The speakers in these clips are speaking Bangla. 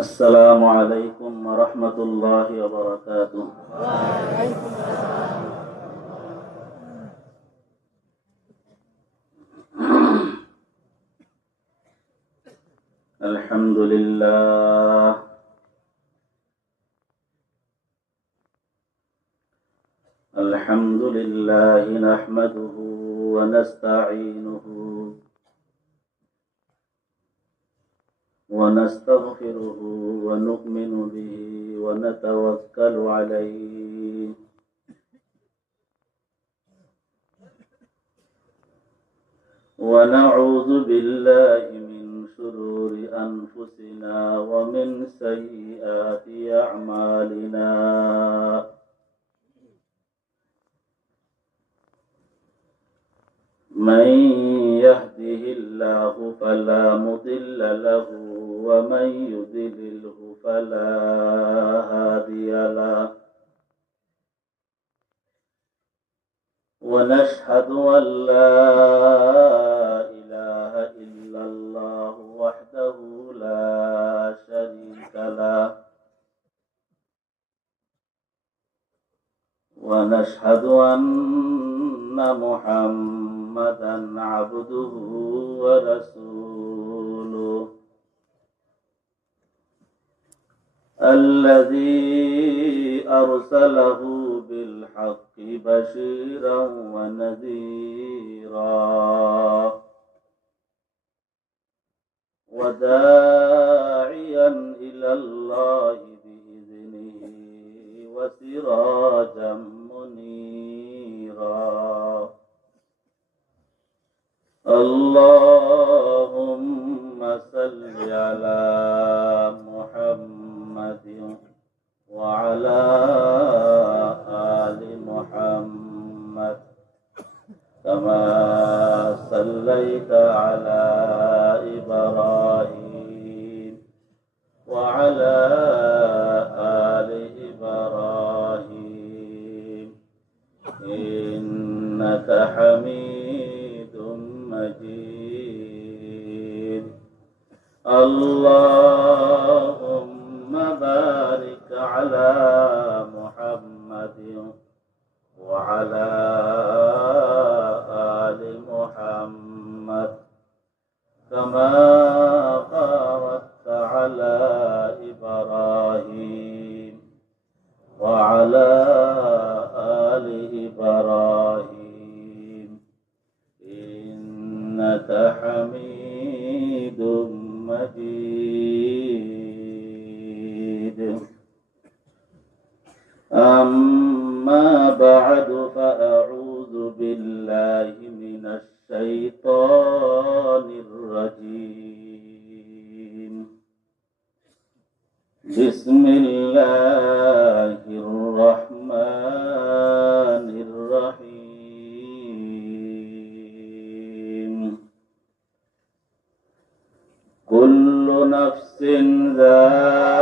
السلام عليكم ورحمة الله وبركاته. وعليكم السلام. الحمد لله الحمد لله نحمده ونستعينه ونستغفره ونؤمن به ونتوكل عليه ونعوذ بالله من شرور أنفسنا ومن سيئات أعمالنا من يهده الله فلا مضل له ومن يضلله فلا هادي له ونشهد أن لا إله إلا الله وحده لا شريك له ونشهد أن محمدا عبده ورسوله الذي أرسله بالحق بشيرا ونذيرا وداعيا إلى الله بإذنه وسراجا منيرا اللهم صل على محمد وعلى آل محمد كما صليت على إبراهيم وعلى آل إبراهيم إنك حميد مجيد اللهم بارك على محمد وعلى آل محمد كما باركت على إبراهيم وعلى آل إبراهيم إنك حميد مجيد أما بعد فأعوذ بالله من الشيطان الرجيم بسم الله الرحمن الرحيم كل نفس ذائقة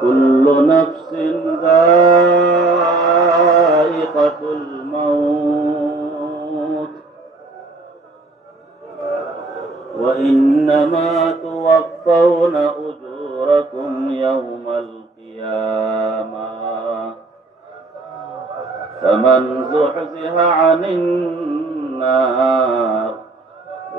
كل نفس ذائقة الموت وإنما توفون أجوركم يوم القيامة فمن زحزح عن النار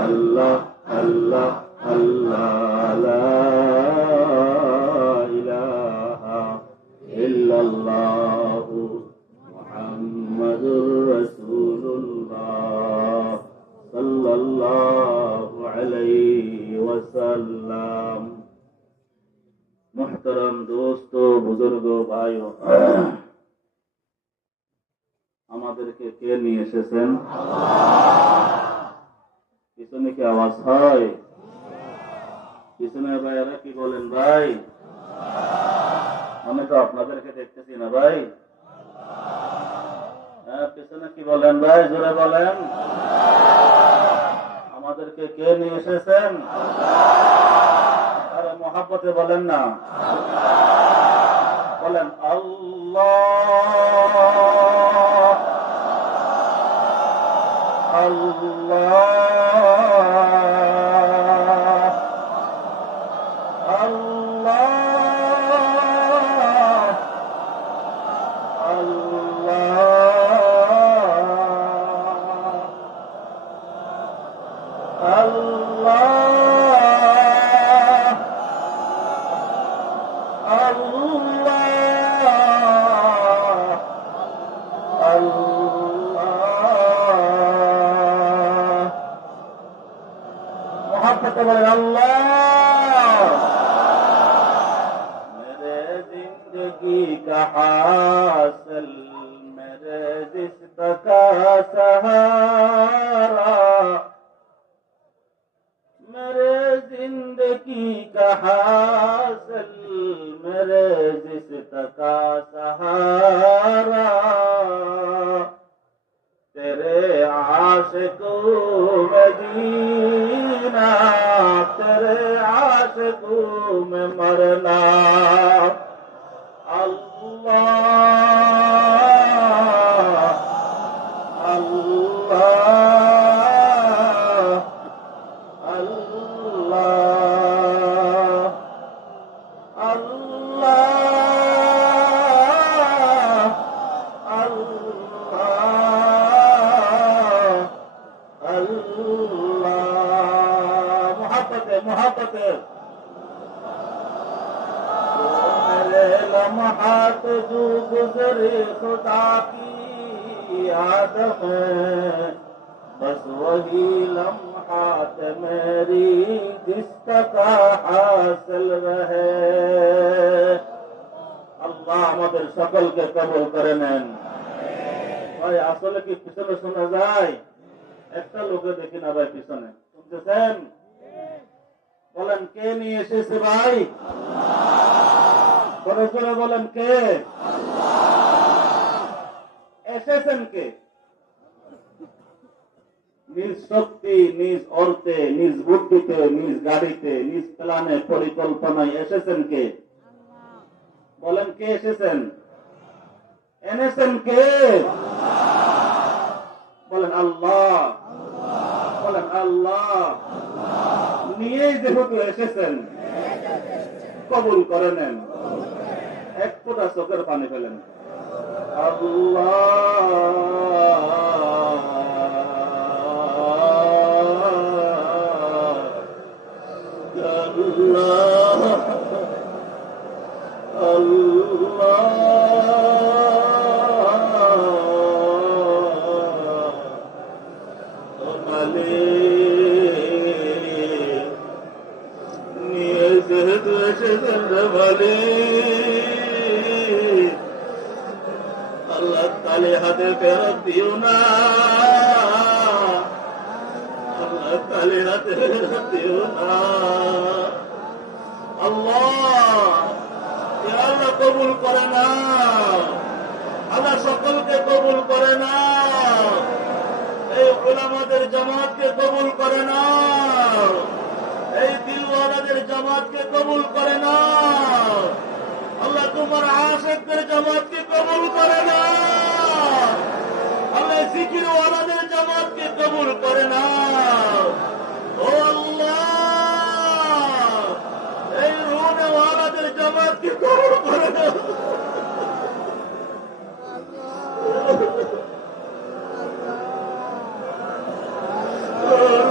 আল্লাহ আল্লাহ আল্লাহ লা ইলাহা ইল্লাল্লাহু মুহাম্মাদুর রাসূলুল্লাহ সাল্লাল্লাহু আলাইহি ওয়াসাল্লাম। মুহতারাম দোস্ত, বুজুর্গ ভাইও, আমাদেরকে কে নিয়ে এসেছেন? পিছনে কি আওয়াজ হয়? পিছনের ভাইয়েরা কি বলেন ভাই? আমি তো আপনাদেরকে দেখতেছি না ভাই। হ্যাঁ, পিছনে কি বলেন ভাই? জোরে বলেন। আমাদেরকে কে নিয়ে এসেছেন? আরে মহাব্বতে বলেন না, বলেন আল্লাহ আল্লাহ বলেন আল্লাহ। মেরে জিंदगी का हासिल मेरे रिश्ते का सहारा, मेरे जिंदगी का हासिल मेरे रिश्ते का सहारा, तेरे आशिकों में जीना, तेरे आशिकों में मरना। अल्लाह अल्लाह अल्लाह मोहब्बत मेरे लम्हात जो गुजरे खुदा की याद में, बस वही लम्हात मेरी जिसका हासिल रहे। আল্লাহ আমাদের সকলকে কবুল করে নেন। ভাই আসলে কি পিছনে শোনা যায়? একটা লোকে দেখি না ভাই, পিছনে শুনতেছেন? বলেন কে নিয়ে এসেছে ভাই? করে করে বলেন কে এসেছেন? কে? নিজ শক্তি, নিজ অর্থে, নিজ বুদ্ধিতে, নিজ গাড়িতে, নিজ প্ল্যানে, পরিকল্পনায় এসেছেন কে? বলেন কে এসেছেন? এনেছেন কে? বলেন আল্লাহ। বলেন আল্লাহ। নিয়েই যেহেতু এসেছেন, কবুল করে নেন। এক ফোঁটা চোখের পানি ফেলেন। আল্লাহ তালে হাতে ফেরত দিও না, আল্লাহ তালে হাতে ফেরত দিও না। আল্লাহ আল্লাহ কবুল করে না, আল্লাহ সকলকে কবুল করে না। এই উলামাদের জামাতকে কবুল করে না, এই দিলওয়ালাদের জামাতকে কবুল করে না। আল্লাহ তোমার আশিকদের জামাতকে কবুল করে না, আল্লাহ জিকিরওয়ালাদের জামাতকে কবুল করে না। ও আল্লাহ এই রুনেওয়ালাদের জামাতকে কবুল করে না।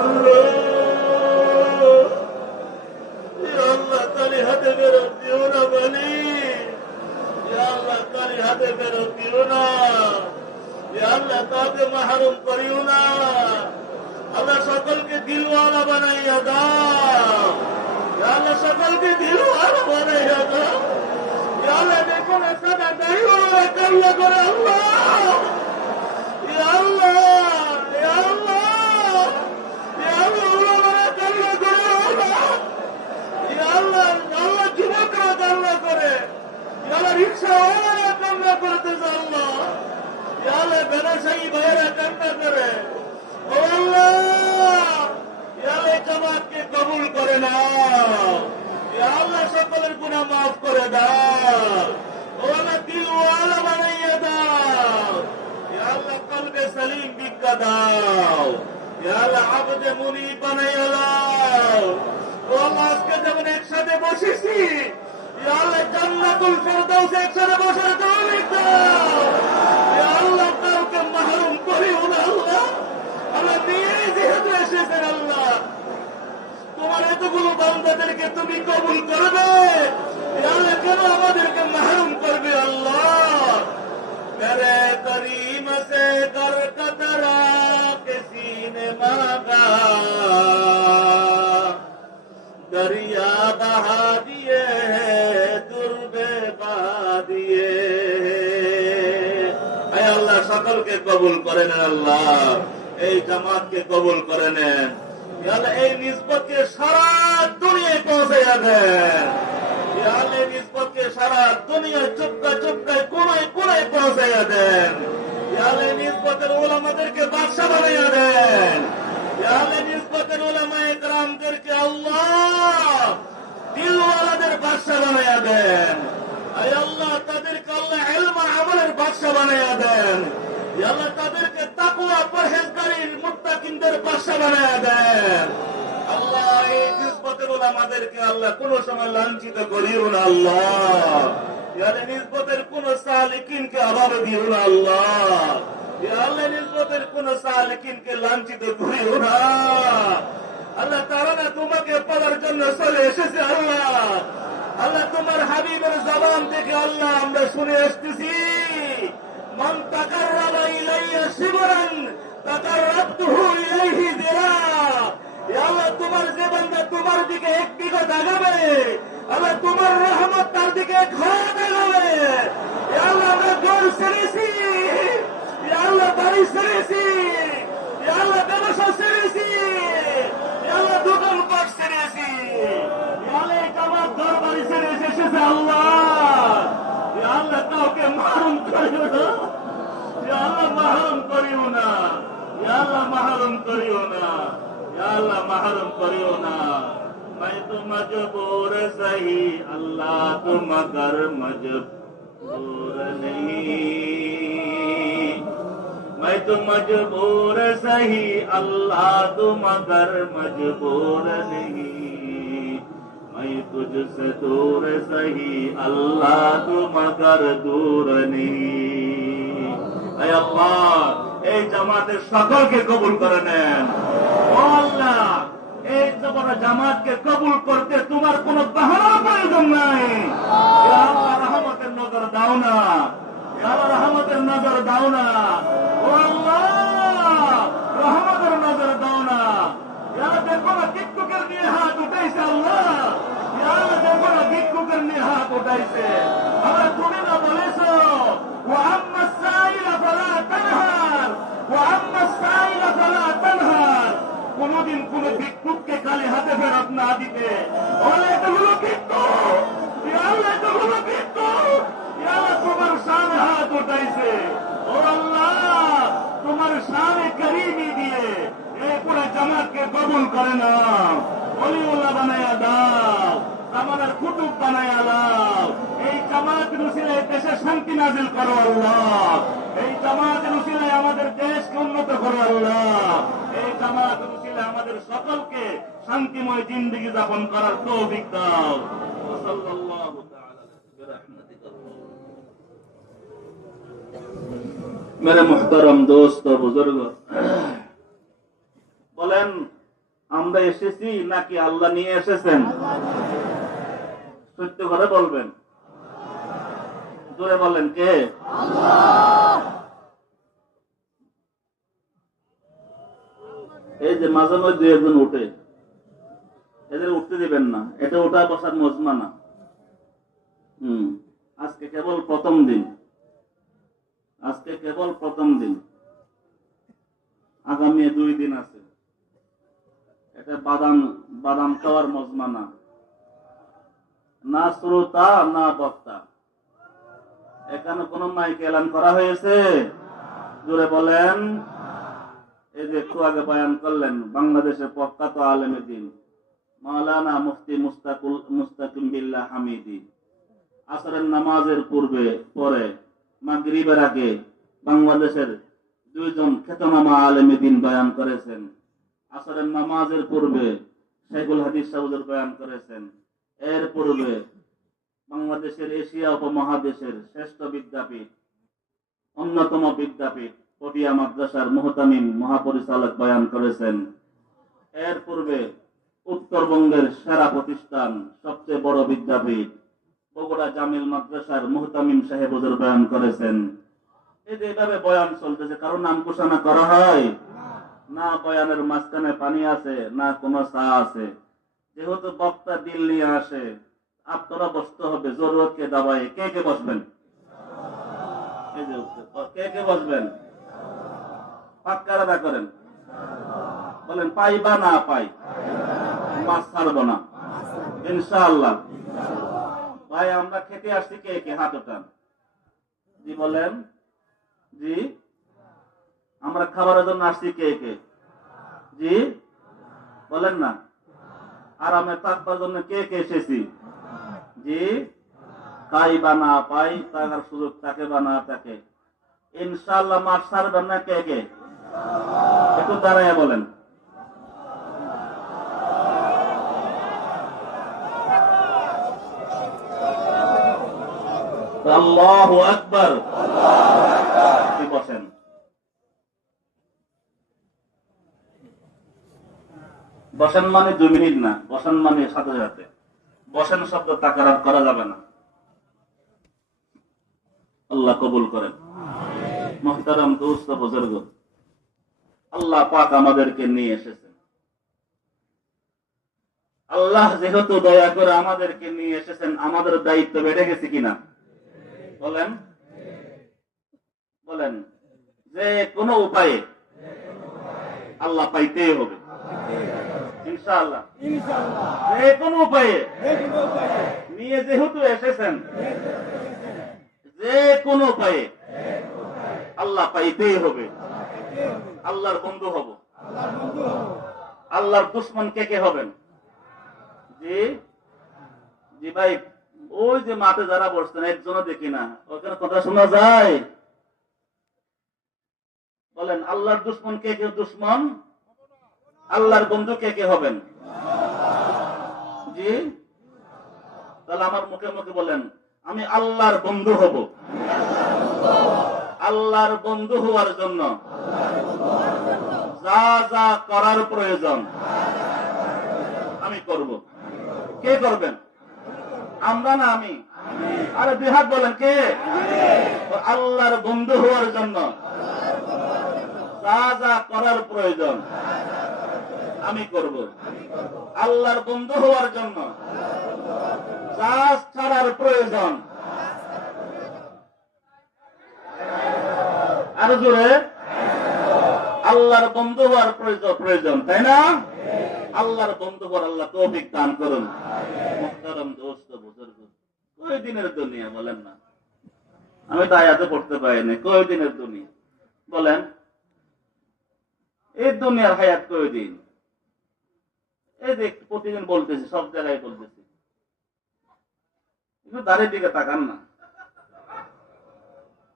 Allah আল্লাহ কাউকে মাহরুম করিও না। আল্লাহ সকলকে দিলওয়ালা বানাইয়া দাও। আল্লাহ সকলকে দিলওয়ালা বানাইয়া দাও। আল্লাহ দেখুন সাদা দাড়িওয়ালা কান্না করে আল্লাহ, আল্লাহ আল্লাহ আল্লাহ কান্না করে আল্লাহ, আল্লাহ আল্লাহ যুবকরা কান্না করে, আল্লাহ রিক্সাওয়ালা কান্না করতেছে আল্লাহ, আল্লাহ ব্যবসায়ী ভাইয়েরা কান্না করে। ও আল্লাহ আল্লাহ জামাতকে কবুল করে নাও। আল্লাহ সকলের গুনাহ মাফ করে দাও। ও আল্লাহ দিলওয়ালা বানাইয়া দাও। আল্লাহ কলবে সলিম ভিক্ষা দাও। আল্লাহ আবদে মুনিব বানাইয়া দাও। ও আল্লাহ আজকে যেমন একসাথে বসেছি, আল্লাহ জান্নাতুল ফেরদাউসে একসাথে বসার তৌফিক দাও। আল্লাহ কাউকে মাহরুম করিও না আল্লাহ। আল্লাহ নিয়েই যেহেতু এসেছেন আল্লাহ, তোমার এতগুলো বান্দাদেরকে তুমি কবুল করবে, আল্লাহ কেন আমাদেরকে মাহরুম করবে আল্লাহ। মেরে করিম সে কর কতরা কিসি নে মাঁগা, দরিয়া বহা দিয়ে দুর্বে বা দিয়ে। আল্লাহ সকলকে কবুল করে নেন আল্লাহ, এই জামাতকে কবুল করে নেন। এই নিসবতকে সারা দুনিয়ায় পৌঁছাইয়া দেন। এই নিসবতকে সারা দুনিয়ায় চুপকা চুপকায় কোনায় কোনায় পৌঁছাইয়া দেন। এই নিসবতের উলামাদেরকে বাদশা বানাইয়া দেন। এই নিসবতের উলামায়ে কেরামদেরকে আল্লাহ দিলওয়ালাদের বাদশা বানাইয়া দেন। আয় আল্লাহ তাদেরকে আল্লাহ ইলম আমলের বাদশা বানাইয়া দেন। আল্লাহ তাদেরকে তাকওয়া পরহেজগারির মুত্তাকিনদের বাদশা বানাইয়া দেন। আল্লাহ এই নিসবতের উলামাদেরকে আল্লাহ কোন সময় লাঞ্ছিত করিও না আল্লাহ। নিসবতের কোন সালিকিনকে অভাবে দিও না আল্লাহ। আল্লাহ নিসবতের কোন সালিকিনকে লাঞ্ছিত করিও না আল্লাহ। তারা না তোমাকে পাওয়ার জন্য চলে এসেছে আল্লাহ। আল্লাহ তোমার হাবিবের জবান থেকে আল্লাহ আমরা শুনে আসতেছি, মান তাকাররাবা ইলাইয়া শিবরান তাকাররাবতুহু ইলাইহি যিরা। আল্লাহ তোমার যে বান্দা তোমার দিকে এক বিঘত আগাবে, আল্লাহ তোমার রহমত তার দিকে এক হাত আগাবে। আল্লাহ আমরা ঘর ছেড়েছি, আল্লাহ বাড়ি ছেড়েছি, আল্লাহ ব্যবসা ছেড়েছি, আল্লাহ দোকানপাট ছেড়েছি, আল্লাহ আমার ঘর বাড়ি ছেড়ে এসেছে আল্লাহ। আল্লাহ কাউকে মাহরুম করিও না, আল্লাহ মাহরুম করিও না, আল্লাহ মাহরুম করিও না, আল্লাহ মাহরুম করিও না। मैं तो मजबूर सही अल्लाह तो मगर मजबूर नहीं। मैं तो मजबूर सही अल्लाह तो मगर मजबूर नहीं। मैं तुझसे दूर सही अल्लाह तो मगर दूर नहीं। ऐ अल्लाह এই জামাতের সকলকে কবুল করে নেন। ও আল্লাহ এই জামাতকে কবুল করতে তোমার কোন বাহানার প্রয়োজন নাই। আল্লাহ রহমতের নজর দাও না, আল্লাহ রহমতের নজর দাও না। ও আল্লাহ রহমতের নজর দাও না। দেখো না টিকটকের নিয়ে হাত উঠাইছে আল্লাহ, দেখো না ভিক্ষুকের নিয়ে হাত উঠাইছে। আবার তুমি না বলেছো ও আম্মা সাইলা ফালা তানহার, ও আম্মা সাইলা ফালা তানহার। কোনদিন কোন ভিক্ষুককে খালি হাতে ফেরত না দিতে। এটা হলো ভিক্ষুক, এটা হলো ভিক্ষুক। তোমার সামনে হাত উঠাইছে। ও আল্লাহ তোমার সামনে করিমি দিয়ে এই পুরো জামাতকে কবুল করে না, ওলিউল্লাহ বানায়া দাও, আমাদের কুতুব বানায়া দাও। এই জামাতের উসিলায় দেশে শান্তি নাজিল করো আল্লাহ। এই জামাতের উসিলায় আমাদের দেশকে উন্নত করো আল্লাহ। এই জামাতের উসিলায় আমাদের সকলকে শান্তিময় জিন্দেগি যাপন করার তৌফিক দাও। সাল্লাল্লাহু তাআলা বিরহমাতিকা। मेरे मुहतरम दोस्त बुजुर्ग, বলেন আমরা এসেছি নাকি আল্লাহ নিয়ে এসেছেন? সত্য করে বলবেন, জোরে বলেন কে? এই যে মাঝে মধ্যে একজন উঠে, এদের উঠতে দিবেন না, এটা ওঠা বসার মজমা না। আজকে কেবল প্রথম দিন, আজকে কেবল প্রথম দিন, আগামী 2 দিন আছে। এটা বাদাম বাদাম খাওয়ার মজমা না, না শ্রোতা না বক্তা। এখানে কোন মাইকে এলান করা হয়েছে? জোরে বলেন। এই যে একটু আগে বয়ান করলেন বাংলাদেশের প্রখ্যাত আলেমে দ্বীন মাওলানা মুফতি মুস্তাকিম বিল্লাহ হামিদি, আসরের নামাজের পূর্বে পরে মাগরিবের আগে বাংলাদেশের 2 জন খ্যাতনামা আলেমে দ্বীন বয়ান করেছেন। আসরের নামাজের পূর্বে শেখুল হাদিস সাহুজুর বয়ান করেছেন। এর পূর্বে বাংলাদেশের এশিয়া উপমহাদেশের শ্রেষ্ঠ বিদ্যাপীঠ, অন্যতম বিদ্যাপীঠ পটিয়া মাদ্রাসার মুহতামিম মহাপরিচালক বয়ান করেছেন। এর পূর্বে উত্তরবঙ্গের সেরা প্রতিষ্ঠান, সবচেয়ে বড় বিদ্যাপীঠ বগুড়া জামিল মাদ্রাসার মুহতামিম সাহেব হুজুর বয়ান করেছেন। এই যে এভাবে বয়ান চলতেছে, কারো নাম ঘোষণা করা হয় না, বয়ানের মাঝখানে পানি আছে না কোনো চা আছে। যেহেতু বক্তা দিল নিয়ে আসে, আপনারা বসতে হবে জরুরতকে দাবায়। কে কে বসবেন? এই যে কে কে বসবেন? পাক্কারা করেন, বলেন পাই বা না পাই, মাছ ছাড়বো না ইনশাআল্লাহ। ভাই আমরা খেতে আসছি, কে কে হাত ওঠান। জি বলেন। জি আমরা খাবারের জন্য আসছি, কে কে? জি বলেন না। আরামে থাকবার জন্য কে কে এসেছি? জি খাই বা না পাই, থাকার সুযোগ থাকে বা না থাকে, ইনশাআল্লাহ মাছ ছাড়বেন না কে কে? একটু দাঁড়াইয়া বলেন। আল্লাহু আকবার। বসেন। বসেন মানে 2 মিনিট না, বসেন মানে সাথে সাথে। বসেন শব্দ তাকারার করা যাবে না। আল্লাহ কবুল করেন। মুহতারাম দোস্ত বুজুর্গ, আল্লাহ পাক আমাদেরকে নিয়ে এসেছেন। আল্লাহ যেহেতু দয়া করে আমাদেরকে নিয়ে এসেছেন, আমাদের দায়িত্ব বেড়ে গেছে কিনা বলেন? বলেন যে কোনো উপায়ে আল্লাহ পাইতেই হবে ইনশাআল্লাহ। যে কোনো উপায়ে নিয়ে যেহেতু এসেছেন, যে কোনো উপায়ে আল্লাহ পাইতেই হবে। আল্লাহর বন্ধু হব। আল্লাহর দুশমন কে কে হবেন? জি জি ভাই, ওই যে মাঠে যারা বসছেন একজনও দেখি না, ওখানে কথা শোনা যায়? বলেন আল্লাহর দুশমন কে কে দুশমন, আল্লাহর বন্ধু কে কে হবেন? জি তাহলে আমার মুখে মুখে বলেন, আমি আল্লাহর বন্ধু হব। আল্লাহর বন্ধু হওয়ার জন্য যা যা করার প্রয়োজন আমি করব। কে করবেন? আমরা না আমি? আরে 2 হাত বলেন কে? আল্লাহর বন্ধু হওয়ার জন্য যা যা করার প্রয়োজন আমি করব। আল্লাহর বন্ধু হওয়ার জন্য যা ছাড়ার প্রয়োজন, আরো জোরে, আল্লাহর বন্ধু হওয়ার প্রয়োজন, তাই না? আল্লাহর বন্ধু হওয়ার আল্লাহ তৌফিক দান করুন। মুহতারাম দোস্ত বুজুর্গ, কয় দিনের দুনিয়া বলেন না? আমি তো আয়াতে পড়তে পারিনি, কয় দিনের দুনিয়া বলেন? এই দুনিয়ার হায়াত কয় দিন? এই যে প্রতিদিন বলতেছি, সব জায়গায় বলতেছি, একটু দাড়ির দিকে তাকান না।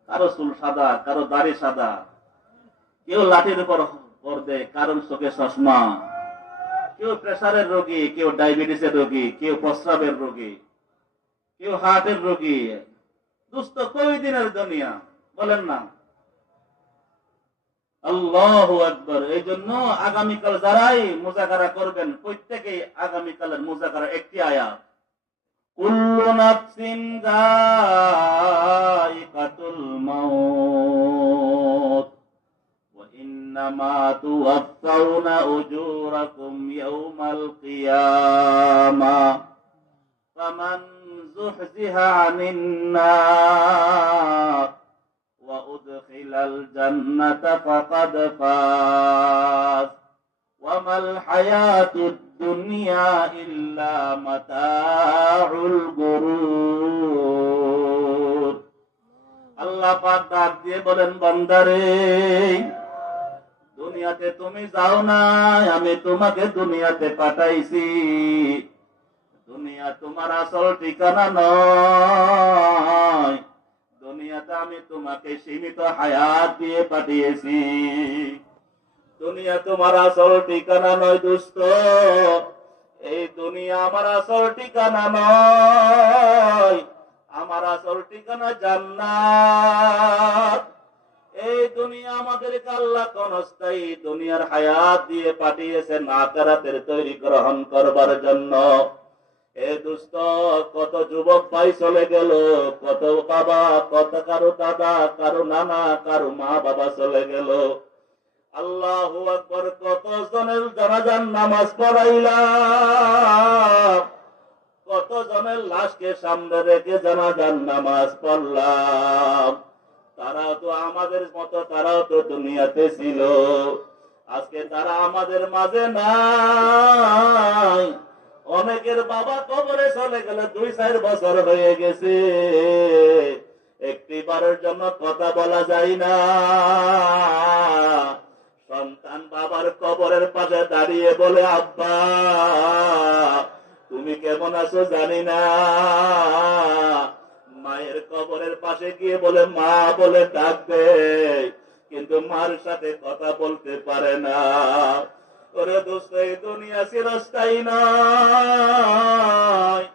কারো চুল সাদা, কারো দাড়ি সাদা, কেউ লাঠির উপর ভর দেয়, কারণ চোখে চশমা, কেউ প্রেসারের রোগী, কেউ ডায়াবেটিসের রোগী, কেউ প্রস্রাবের রোগী, কেউ হার্টের রোগী। দুস্থ কয় দিনের দুনিয়া বলেন না? আল্লাহু আকবার। এই জন্য আগামীকাল যারাই মুযাকারা করবেন, প্রত্যেকেই আগামীকালের মুযাকারা একটি আয়াত, কুল্লু নাফসিন যায়িকাতুল মাউত ওয়া ইন্নামা তুওয়াফাউনা উজুরাকুম ইয়াউমাল কিয়ামাহ ফামান যুহজিহা আনিন নার ওয়া উদখিলাল জান্নাতা ফাকাদ ফাজ ওয়া মাল হায়াতুদ দুনিয়া ইল্লা মাতাউল গুরুর। আল্লাহ পাক ডাক দিয়ে বলেন, বান্দারে, দুনিয়াতে তুমি যাও না, আমি তোমাকে দুনিয়াতে পাঠাইছি। দুনিয়া তোমার আসল ঠিকানা নয়। দুনিয়াতে আমি তোমাকে সীমিত হায়াত দিয়ে পাঠিয়েছি। দুনিয়া তোমার আসল ঠিকানা নয় দোস্ত। এই দুনিয়া আমার আসল ঠিকানা নয়। আমার আসল ঠিকানা জান্নাত। এই দুনিয়া আমাদেরকে আল্লাহ ক্ষণস্থায়ী দুনিয়ার হায়াত দিয়ে পাঠিয়েছেন আখিরাতের তৈরি গ্রহণ করবার জন্য। এ দোস্ত, কত যুবক ভাই চলে গেল, কত বাবা, কত কারো দাদা, কারো নানা, কারো মা বাবা চলে গেল। আল্লাহু আকবার, কত জনের জানাজার নামাজ পড়াইলাম, কত জনের লাশকে সামনে রেখে জানাজার নামাজ পড়লাম। তারাও তো আমাদের মতো, তারাও তো দুনিয়াতে ছিল। আজকে তারা আমাদের মাঝে নাই। অনেকের বাবা কবরে চলে গেল, 2-4 বছর হয়ে গেছে। একটিবারের জন্য কথা বলা যায় না। সন্তান বাবার কবরের পাশে দাঁড়িয়ে বলে, আব্বা তুমি কেমন আছো জানি না। মায়ের কবরের পাশে গিয়ে বলে মা বলে ডাক দেয়, কিন্তু মার সাথে কথা বলতে পারে না। ওরে দোস্ত, এই দুনিয়া চিরস্থায়ী নয়।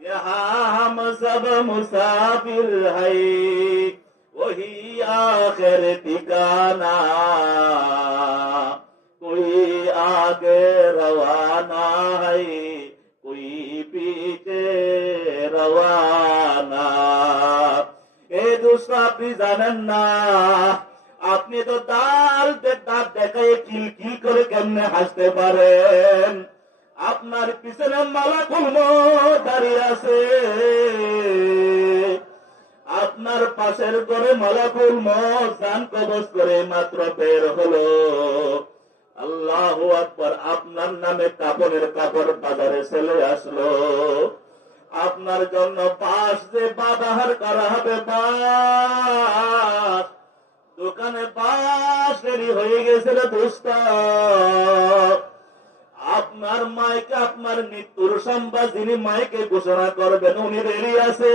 यहाँ हम सब मुसाफिर है, वही आखिर ठिकाना। कोई आगे रवाना है, कोई पीछे रवाना। ए दोस्त, আপনি জানেন না, আপনি তো দাঁত দেখায় কিলকিল করে কেমনে হাসতে পারেন। আপনার পিছনে মালাকুল মউত দাঁড়িয়ে আছে। আপনার পাশের ঘরে মালাকুল মউত জান কবজ করে মাত্র বের হলো। আল্লাহু আকবার, আপনার নামে কাপড়ের কাপড় বাজারে চলে আসলো। আপনার জন্য বাঁশ যে বাধার করা হবে, বাঁশ দোকানে বাঁশ রেডি হয়ে গেছিল দোস্ত। আপনার মাইকে আপনার মৃত্যুর সংবাদ যিনি মাইকে ঘোষণা করবেন উনি রেডি আছে।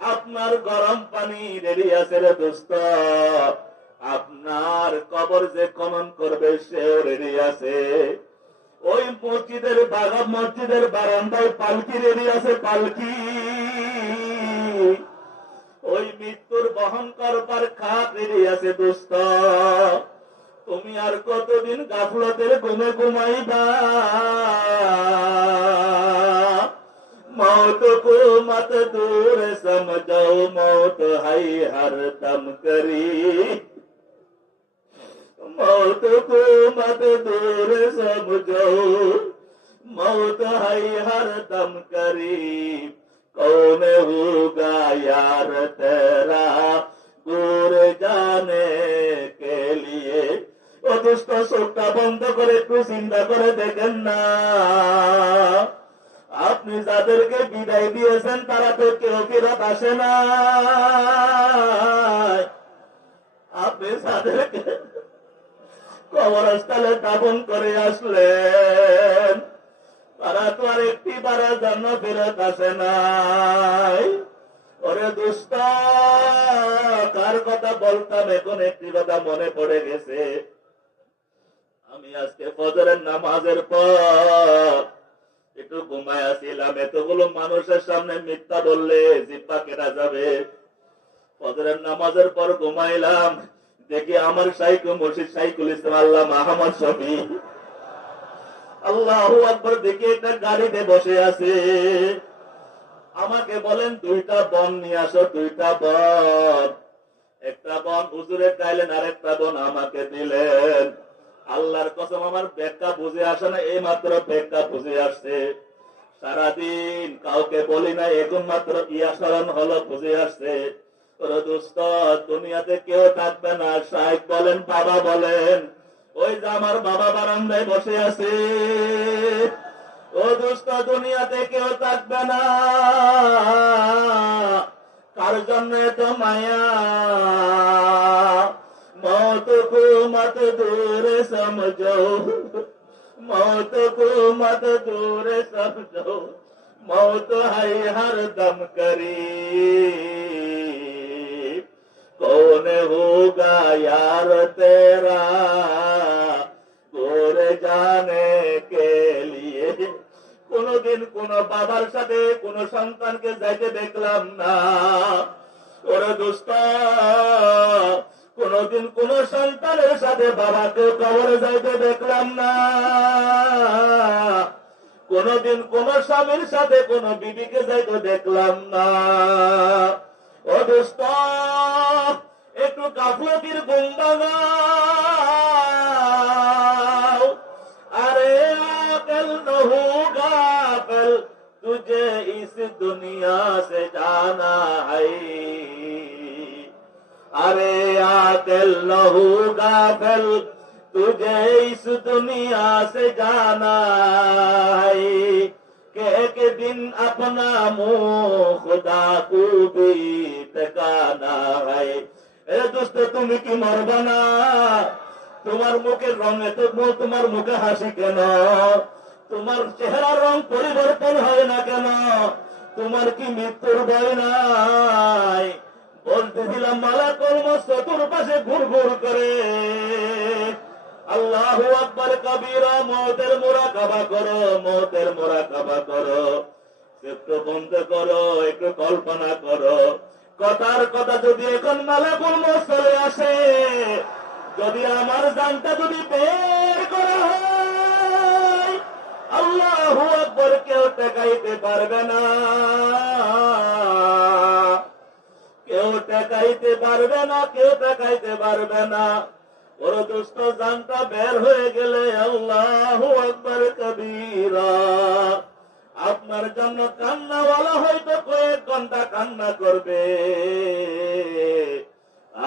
আপনার গরম পানি রেডি আছে রে দোস্ত। আপনার কবর যে খনন করবে সেও রেডি আছে। ওই মসজিদের বারান্দায় পালকি রেডি আছে, পালকি। ওই মৃত্যুর বহন করবার খাট রেডি আছে দোস্ত। তুমি আর কতদিন গাফলতের ঘুমে ঘুমাইবা? मौत को मत दूर समझो, मौत है हर दम करीब। मौत को मत दूर समझो, मौत है हर दम करीब। कौन होगा यार तेरा दूर जाने के लिए? ও দুষ্ট, চোখটা বন্ধ করে একটু চিন্তা করে দেখেন না। আপনি যাদেরকে বিদায় দিয়েছেন তারা তো কেউ ফেরত আসে না। আপনি যাদেরকে কবরস্থলে দাফন করে আসলেন তারা তো আর একটি বারের জন্য ফেরত আসে নাই। ওরে দুষ্ট, কার কথা বলতাম, এখন একটি কথা মনে পড়ে গেছে। আমি আজকে ফজরের নামাজের পর একটু ঘুমায় আসছিলাম। এতগুলো মানুষের সামনে মিথ্যা বললে জিব্বা কেটে যাবে। ফজরের নামাজের পর ঘুমাইলাম, দেখি আমার মুর্শিদ শাইখুল ইসলাম আল্লামা আহমদ শফি আল্লাহু আকবার, দেখি একটা গাড়িতে বসে আছে। আমাকে বলেন 2টা বন নিয়ে আসো, 2টা বন। একটা বোন হুজুরে চাইলেন, আর একটা বোন আমাকে দিলেন। আল্লাহর কসম আমার ব্যাখ্যা বুঝে আসে না, এই মাত্র ব্যাখ্যা বুঝে আসছে। সারাদিন কাউকে বলি না, এখন মাত্র স্মরণ হলো, বুঝে আসছে। ওরে দোস্ত, দুনিয়াতে কেউ থাকবে না। শাইখ বলেন, বাবা বলেন, ওই যে আমার বাবা বারান্দায় বসে আছে। ও দোস্ত, দুনিয়াতে কেউ থাকবে না। কার জন্য তো মায়া? मौत को मत दूर समझो, मौत को मत दूर समझो, मौत है हर दम करीब। कौन होगा यार तेरा दूर जाने के लिए। কোনদিন কোন বাবার সাথে কোন সন্তানকে যাইতে দেখলাম না। ওরে দোস্ত, কোনদিন কোন সন্তানের সাথে বাবাকে কবরে যাইতে দেখলাম না। কোনদিন কোন স্বামীর সাথে কোন বিবিকে যাইতে দেখলাম না। ও দোস্ত, একটু গাফলতির ঘুম ভাঙাও। अरे आकल न होगा कल, तुझे इस दुनिया से जाना है। अरे आकल न होगा कल, तुझे इस दुनिया से जाना है। कि एक दिन अपना मुंह खुदा को भी ठिकाना है। ए दोस्त, तुम की मरबना, তোমার মুখের রং এত, তোমার মুখে হাসি কেন? তোমার চেহারার রং পরিবর্তন হয় না কেন? তোমার কি মৃত্যুর ভয় নাই? বলতেছিলাম মালাকুল মউত চতুর্পাশে ঘুরঘুর করে। আল্লাহু আকবার কবীরা, মওতের মুরাকাবা করো, মওতের মুরাকাবা করো। একটু বন্ধ করো, একটু কল্পনা করো। কথার কথা যদি এখন মালাকুল মউত চলে আসে, যদি আমার জানটা যদি বের করা হয়, আল্লাহু আকবার, কেউ টেকাইতে পারবে না, কেউ টেকাইতে পারবে না, কেউ টেকাইতে পারবে না। ওর দুষ্ট জানটা বের হয়ে গেলে আল্লাহু আকবার কবীরা, আপনার জন্য কান্নাওয়ালা হয়তো কয়েক ঘন্টা কান্না করবে,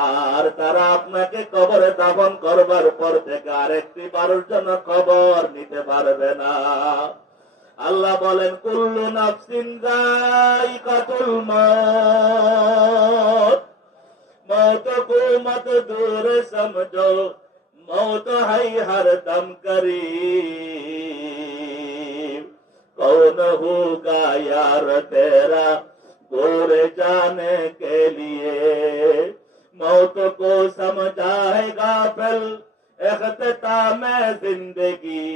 আর তারা আপনাকে কবরে দাফন করবার পর থেকে আরেকটি বারের জন্য খবর নিতে পারবে না। আল্লাহ বলেন, কুল্লু নাফসিন যায়িকাতুল মউত, मौत को मत दूर समझो, मौत है हर दम करीब। कौन होगा यार तेरा दूर जाने के लिए। मौत को समझाएगा फिर इख्तिताम जिंदगी,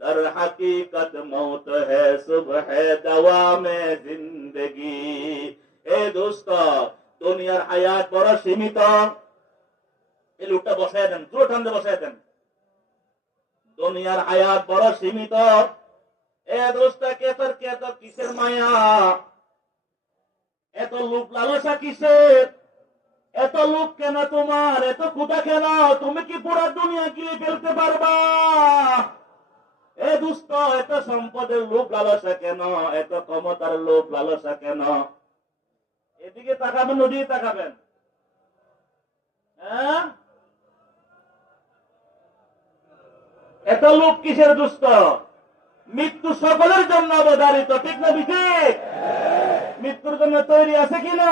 दर हकीकत मौत है सुबह दवा में जिंदगी। ए दोस्तों, দুনিয়ার হায়াত বড় সীমিত। এই লোকটা বসায় দেন, পুরো ঠান্ডা বসায় দেন। দুনিয়ার হায়াত বড় সীমিত। এ দোস্ত, কিসের মায়া, এত লোক লালসা কিসের, এত লোক কেন তোমার, এত ক্ষুধা কেন? তুমি কি পুরো দুনিয়া কিনে ফেলতে পারবা? এ দোস্ত, এত সম্পদের লোক লালসা কেন, এত ক্ষমতার লোক লালসা কেন? এদিকে তাকাবেন, ওদিকে তাকাবেন। হ্যাঁ, এত লোক কিসের দুষ্ট? মৃত্যু সকলের জন্য অবধারিত, ঠিক না বিঠিক? মৃত্যুর জন্য তৈরি আছে কিনা?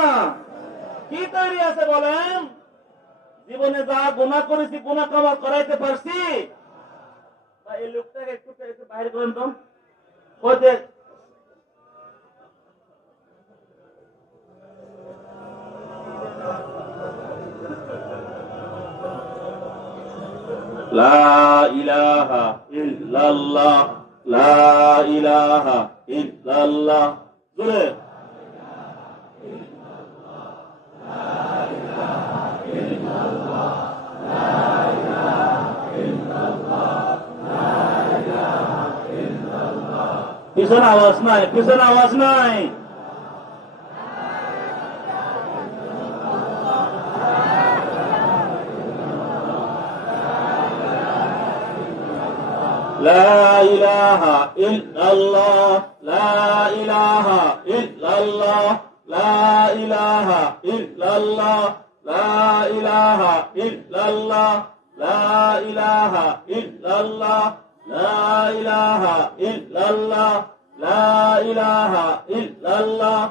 কি তৈরি আছে বলেন? জীবনে যা গুনাহ করেছি, গুনাহ ক্ষমা করাইতে পারছি? এই লোকটাকে একটু বাইরে করেন তো। ওদের লা ইলাহা ইল্লাল্লাহ, লা ইলাহা ইল্লাল্লাহ। জোরে পিছনে আওয়াজ নাই, পিছনে আওয়াজ নাই। লা ইলাহা ইল্লাল্লাহ লা ইলাহা ইল্লাল্লাহ লা ইলাহা ইল্লাল্লাহ লা ইলাহা ইল্লাল্লাহ লা ইলাহা ইল্লাল্লাহ লা ইলাহা ইল্লাল্লাহ লা ইলাহা ইল্লাল্লাহ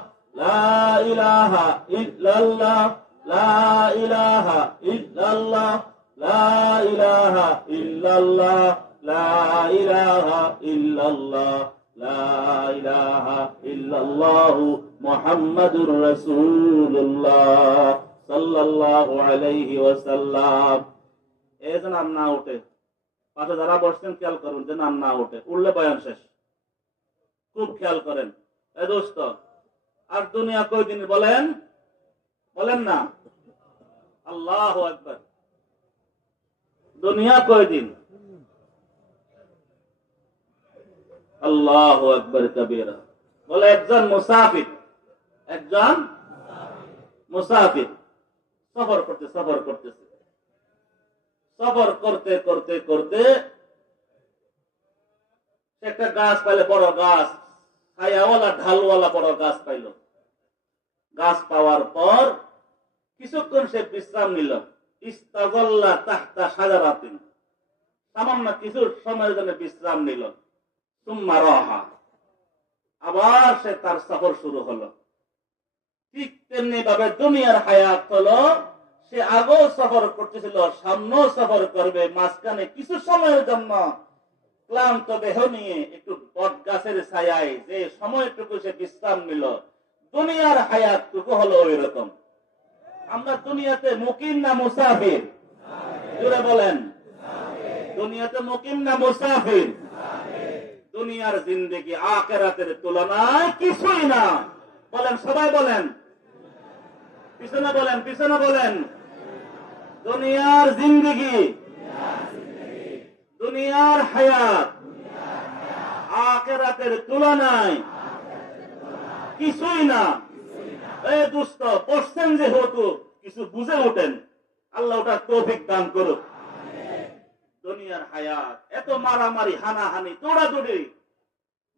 লা ইলাহা ইল্লাল্লাহ লা ইলাহা ইল্লাল্লাহ লা ইলাহা ইল্লাল্লাহ লা ইলাহা ইল্লাল্লাহ লা ইলাহা ইল্লাল্লাহ মুহাম্মাদুর রাসূলুল্লাহ সাল্লাল্লাহু আলাইহি ওয়াসাল্লাম। এই যে নাম না ওঠে, পাশে যারা বসছেন খেয়াল করুন যে নাম না ওঠে, উঠলে বয়ান শেষ। খুব খেয়াল করেন। এ দোস্ত, আর দুনিয়া কয়দিন বলেন? বলেন না। আল্লাহু আকবার। দুনিয়া কয়দিন? আল্লাহু আকবার কবীরা। বলে একজন মুসাফির, একজন মুসাফির সফর করতেছে, সফর করতে করতে করতে একটা গাছ পাইলে, বড় গাছ, ছায়াওয়ালা ঢালওয়ালা বড় গাছ পাইল। গাছ পাওয়ার পর কিছুক্ষণ সে বিশ্রাম নিল। ইস্তাযাল্লা তাহতা শাজারাতিন, সামান্য কিছু সময়ের জন্য বিশ্রাম নিল। সুম্মা রাহা, আবার সে তার সফর শুরু হলো। ঠিক তেমনি ভাবে দুনিয়ার হায়াত হলো, সে আগেও সফর করতেছিল, সামনেও সফর করবে। মাঝখানে কিছু সময়ের জন্য ক্লান্ত দেহ নিয়ে একটু বট গাছের ছায়ায় যে সময়টুকু সে বিশ্রাম নিল, দুনিয়ার হায়াতটুকু হলো ওই রকম। আমরা দুনিয়াতে মুকিম না মুসাফির? জোরে বলেন। দুনিয়াতে মুকিম না মুসাফির? দুনিয়ার জিন্দেগি আখিরাতের তুলনায় কিছুই না। বলেন, সবাই বলেন, পিছনে বলেন, পিছনে বলেন। দুনিয়ার জিন্দেগি, দুনিয়ার হায়াত আখিরাতের তুলনায় কিছুই না। এই দুষ্ট বসছেন যেহেতু কিছু বুঝে ওঠেন, আল্লাহ ওটা তৌফিক দান করুক। দুনিয়ার হায়াত এত মারামারি, হানাহানি, দৌড়াদৌড়ি,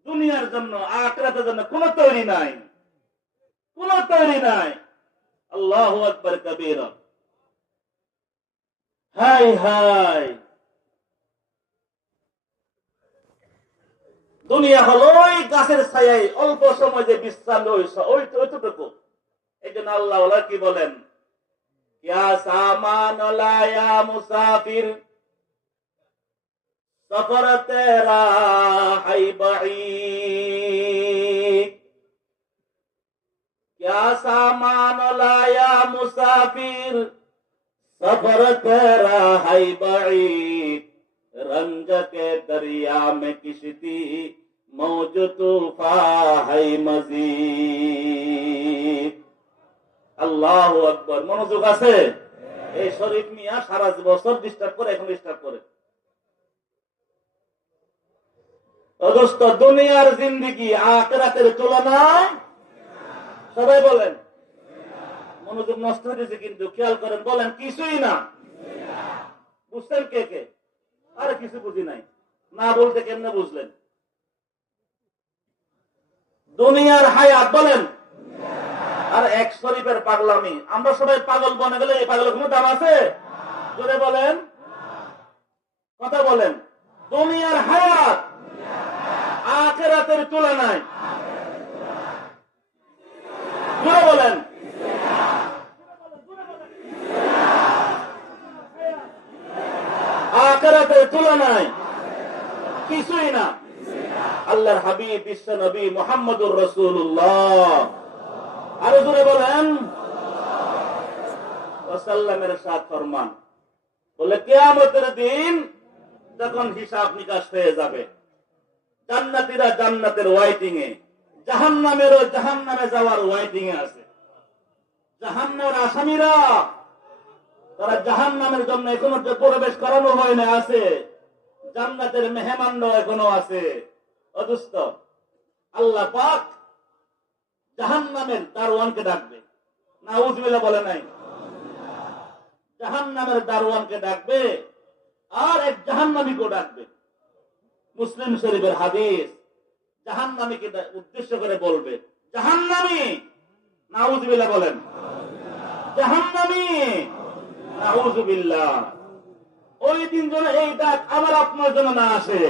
দুনিয়ার জন্য আখিরাতের জন্য কোনো তৈরি নাই, কোনো তৈরি নাই। আল্লাহু আকবার কবীরা। হাই হাই, দুনিয়া হলো ওই গাছের ছায়ায় অল্প সময় যে বিশ্রাম ওইটুকু। এই জন্য আল্লাহ কি বলেন? ইয়া সামান লা ইয়া মুসাফির সফর তেরা হাই বাঈদ। क्या सामान लाया मुसाफिर सफर तेरा है बईद। रंज के दरिया में किश्ती मौज तूफा है मजीद। আল্লাহু আকবার। মনোযোগ আছে? এই শরীফ মিয়া সারা বছর ডিস্টার্ব করে, এখন ডিস্টার্ব করে। দোস্ত, দুনিয়ার জিন্দেগি আখিরাতের তুলনায়, সবাই বলেন, মনোযোগ নষ্ট হয়েছে কিন্তু খেয়াল করেন, বলেন কিছুই না। বুঝছেন কে কে? আরে কিছু বুঝি নাই, না বলতে কেমনে বুঝলেন? দুনিয়ার হায়াত বলেন। আর এক শরীফের পাগলামি। আমরা সবাই পাগল বনে গেলে এই পাগলের কোনো দাম আছে? জোরে বলেন, কথা বলেন। দুনিয়ার হায়াত আখিরাতের তুলনায়, জোরে বলেন, আখিরাতের তুলনায় কিছুই না। আল্লাহর হাবিব বিশ্ব নবী মুহাম্মদুর রাসূলুল্লাহ, আরো জোরে বলেন, সাল্লামের সাথ ফরমান, বলে কিয়ামতের দিন যখন হিসাব নিকাশ হয়ে যাবে, জান্নাতীরা জান্নাতের ওয়াইটিং এ, জাহান্নামেরও জাহান্নামে যাওয়ার ওয়াইটিং এ আছে। জাহান্নামের আসামিরা, তারা জাহান্নামের জন্য এখনো প্রবেশ করানো হয় না, আছে। জান্নাতের মেহমানরা এখনো আছে। অদুস্ত আল্লাহ পাক জাহান্নামের দারওয়ানকে ডাকবে। নাউজুবিল্লাহ বলে নাই? জাহান্নামের দারওয়ানকে ডাকবে, আর এক জাহান্নামীকেও ডাকবে। মুসলিম শরীফের হাদিস। জাহান্নামীকে উদ্দেশ্য করে বলবে, জাহান্নামী, নাউযুবিল্লাহ বলেন, জাহান্নামী, নাউযুবিল্লাহ। ওই দিন যেন এই ডাক আমার আপনার জন্য না আসে।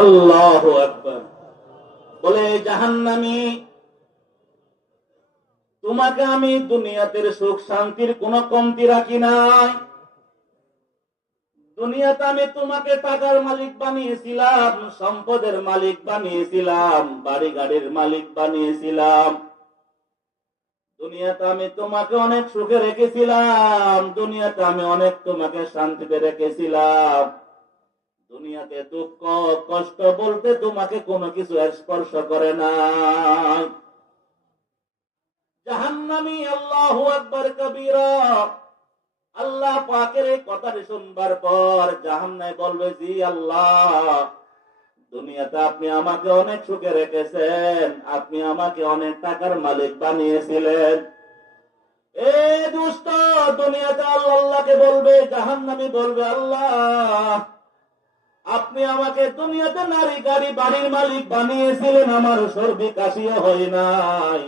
আল্লাহু আকবার। বলে, জাহান্নামী, তোমাকে আমি দুনিয়াতে সুখ শান্তির কোন কমতি রাখি নাই। দুনিয়াতে আমি তোমাকে টাকার মালিক বানিয়েছিলাম, সম্পদের মালিক বানিয়েছিলাম, বাড়ি গাড়ির মালিক বানিয়েছিলাম। দুনিয়াতে আমি তোমাকে অনেক সুখে রেখেছিলাম, দুনিয়াতে আমি অনেক তোমাকে শান্তিতে রেখেছিলাম। দুনিয়াতে দুঃখ কষ্ট বলতে তোমাকে কোনো কিছু স্পর্শ করে না। জাহান্নামী আল্লাহু আকবার কবীরা। আল্লাহ পাকের এই কথাটি শুনবার পর জাহান্নামী বলবে, জি আল্লাহ, দুনিয়াতে আপনি আমাকে অনেক সুখে রেখেছেন, আপনি আমাকে অনেক টাকার মালিক বানিয়েছিলেন। এ দুষ্ট, দুনিয়াতে আল্লাহকে বলবে, জাহান্নামী বলবে, আল্লাহ, আপনি আমাকে দুনিয়াতে নারী গাড়ি বাড়ির মালিক বানিয়েছিলেন, আমার সর্দি কাশিও হয় নাই,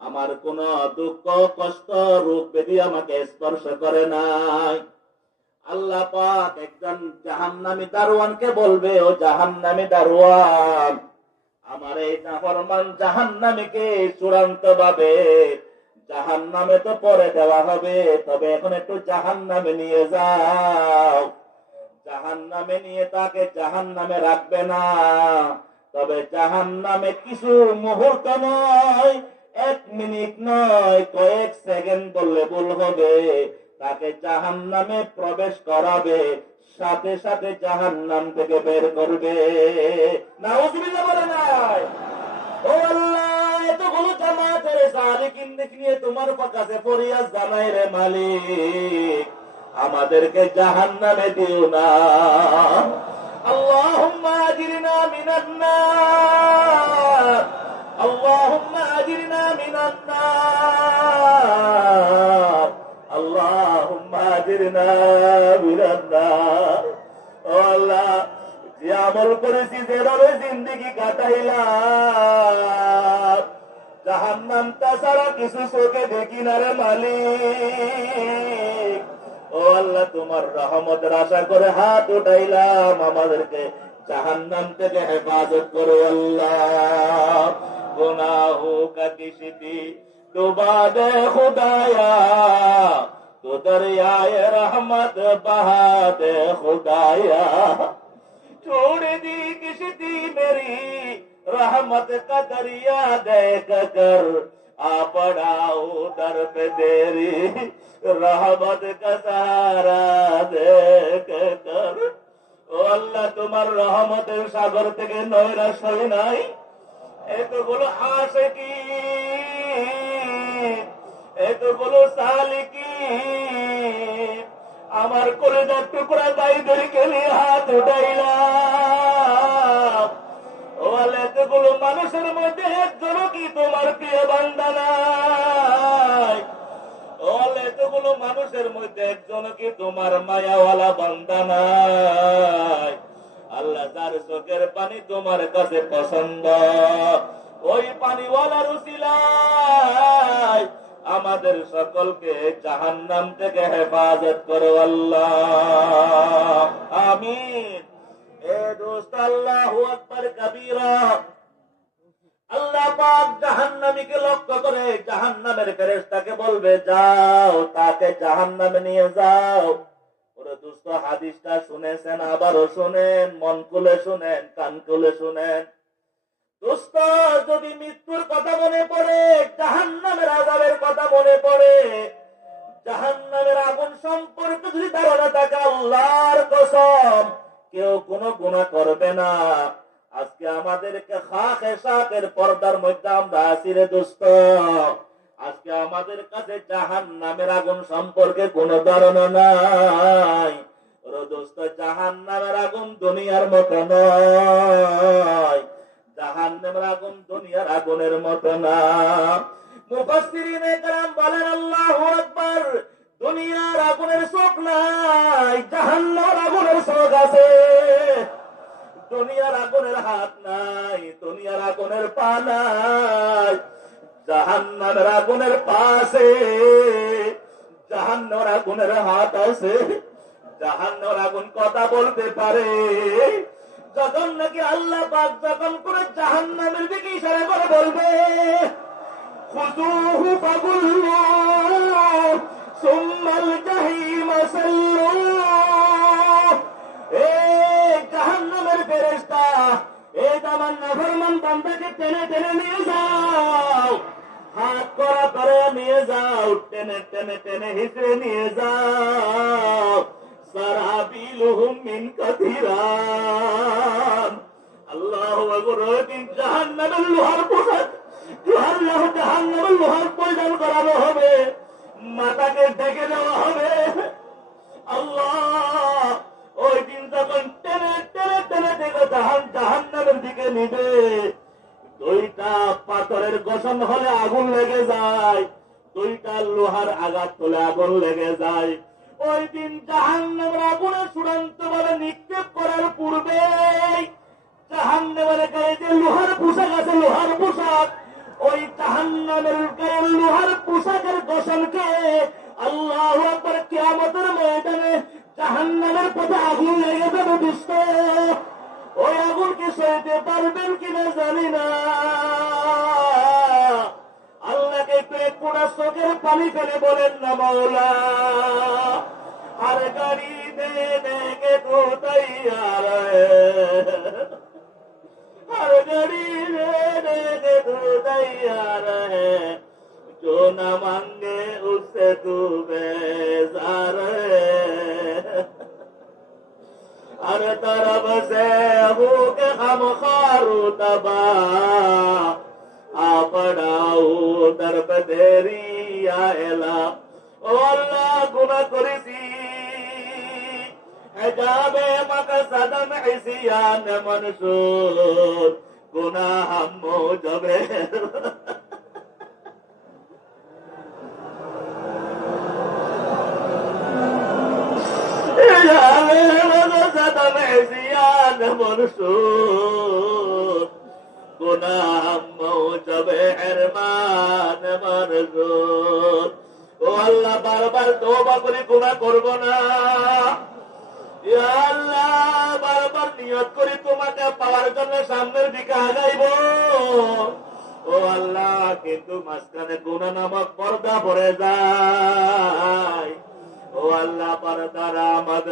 আমার কোন দুঃখ কষ্ট রোগ ব্যাধি আমাকে স্পর্শ করে নাই। আল্লাহ পাক একজন জাহান্নামী দারোয়ানকে বলবে, ও জাহান্নামী দারোয়ান, আমার এই নাফরমান জাহান্নামীকে চূড়ান্ত ভাবে জাহান্নামে তো পরে দেওয়া হবে, তবে এখন একটু জাহান্নামে নিয়ে যাও। জাহান্নামে নিয়ে তাকে জাহান্নামে রাখবে না, তবে জাহান্নামে কিছু মুহূর্ত নয়, 1 মিনিট নয়, কয়েক সেকেন্ড বললে ভুল হবে, তাকে জাহান্নামে প্রবেশ করাবে, সাথে সাথে জাহান্নাম থেকে বের করবে। নাউযুবিল্লাহ বলে নাই? ও আল্লাহ, এতগুলো জামাতের সালিকিন নিয়ে তোমার কাছে ফরিয়াদ জানাই রে মালিক, আমাদেরকে জাহান্নামে দিও না। আল্লাহুম্মা আজিরনা মিনান নার, আল্লাহুম্মা আজিরনা মিনান নার, আল্লাহুম্মা আজিরনা মিনান নার। ও আল্লাহ, যে আমল করেছি, যেভাবে জিন্দেগি কাটাইলাম, জাহান্নাম তাছাড়া কিছু চোখে দেখি না রে মালিক। ও আল্লাহ, তোমার রহমতের আশা করে হাত উঠাইলাম, আমাদেরকে জাহান্নাম থেকে হেফাজত করো আল্লাহ। গুনাহো কা কিসি তো বাদে খুদায়া, তো দরিয়ায়ে রহমত বহা দে খুদায়া। छोड़ दी किश्ती मेरी रहमत का दरिया देख कर, आ पड़ा दर पे तेरी रहमत का सहारा देख कर। ও আল্লাহ, তোমার রহমতের সাগর থেকে নৈরাশ হয় নাই। এতগুলো আশিকি, এতগুলো সালিকি, আমার কলিজার টুকরা ভাইদেরকে নিয়ে হাত উঠাইলাম। ও আল্লাহ, এতগুলো মানুষের মধ্যে একজনও কি তোমার প্রিয় বান্দা নাই? ও আল্লাহ, এতগুলো মানুষের মধ্যে একজনও কি তোমার মায়াওয়ালা বান্দা নাই? আল্লাহ, যার চোখের পানি তোমার কাছে পছন্দ, ওই পানিওয়ালার উসিলায় আমাদের সকলকে জাহান্নাম থেকে হেফাজত করো আল্লাহ, আমিন। এ দোস্ত, আল্লাহু আকবার কবীরা। আল্লাহ পাক জাহান্নামীকে লক্ষ্য করে জাহান্নামের ফেরেশতাকে বলবে, যাও, তাকে জাহান্নামে নিয়ে যাও। ওরে দোস্ত, হাদিসটা শুনেছেন, আবারও শুনেন, মন খুলে শুনেন, কান খুলে শুনেন। দোস্ত, যদি মৃত্যুর কথা মনে পড়ে, জাহান্নামের আযাবের কথা মনে পড়ে, জাহান্নামের আগুন সম্পর্কে যদি ধারণা থাকে, আল্লাহর কসম, কেউ কোনো গুনাহ করবে না। আজকে আমাদেরকে খাকে শাকের পর্দার মধ্যে আমরা আছি রে দোস্ত। আজকে আমাদের কাছে জাহান্নামের আগুন সম্পর্কে কোনো ধারণা নাই। ওরে দোস্ত, জাহান্নামের আগুন দুনিয়ার মতো নয়, জাহান্নামের আগুন দুনিয়ার আগুনের মতো না। মুফাসসিরিনে কেরাম বলেন, আল্লাহু আকবার, দুনিয়ার আগুনের চোখ নাই, জাহান্নামের আগুনের চোখ আছে। দুনিয়ার আগুনের হাত নাই, দুনিয়ার আগুনের পা নাই, জাহান্নামের আগুনের পা আছে, জাহান্নামের আগুনের হাত আছে। জাহান্নামের আগুন কথা বলতে পারে। যখন নাকি আল্লাহ পাক যখন করে জাহান্নামের দিকে ইশারা করে বলবে, খুযুহু ফাগুল্লু সুম্মাল জাহিম সাল্লু, এই জাহান্নামের ফেরেশতা, এই আমার নাফরমান বান্দাকে টেনে টেনে নিয়ে যাও, হাত করা করে নিয়ে যাও, টেনে টেনে টেনে হিচড়ে নিয়ে যাও। সারাবিলুহুম মিন কাসিরান, আল্লাহু আকবার। জাহান্নামের লোহার পোশাক, জাহান্নামের লোহার পরিধান করানো হবে, মাথাকে ঢেকে দেওয়া হবে। আল্লাহ ওই দিন যখন টেনে টেনে টেনে টেনে জাহান্নামের দিকে নিবে, দুইটা পাথরের গঠন হলে আগুন লেগে যায়, দুইটা লোহার আঘাত হলে আগুন লেগে যায়। ওই দিন জাহান্নামের আগুনে চূড়ান্ত ভাবে নিক্ষেপ করার পূর্বে জাহান্নামের গায়ে যে লোহার পোশাক আছে, লোহার পোশাক, ওই জাহান্নামের গায়ে লোহার পোশাকের গঠনকে আল্লাহু আকবার কিয়ামতের ময়দানে জাহান্নামের পথে আগুন লেগে যাবে দুষ্ট। ওই আগুনকে সইতে পারবেন কিনা জানি না। আল্লাহকে একটু পোড়া চোখের পানি ফেলে বলেন না, মাওলা हर गाड़ी देने के तू तैयार है, हर गाड़ी देने के तू तैयार है, जो न मांगे उससे तू बेजार है। हर तरफ से हो के हम खारू तबा आ पड़ाऊ दरब तेरी आएला। ও আল্লাহ, গুনাহ করেছি, হিজাবে মাকসাদাম ইসিয়ান মনসুর, গুনাহ মুজবে। হিজাবে মাকসাদাম ইসিয়ান মনসুর, গুনাহ মুজবে ইরমান মনসুর। ও আল্লাহ, বারবার তওবা করে গুনাহ করব না। ইয়া আল্লাহ, বারবার নিয়ত করে তোমাকে পাওয়ার জন্য সামনের দিকে আগাইব। ও আল্লাহ, কিন্তু মাঝখানে গুনাহ নামক পর্দা পড়ে যায়। ও আল্লাহ, পর্দার আমদ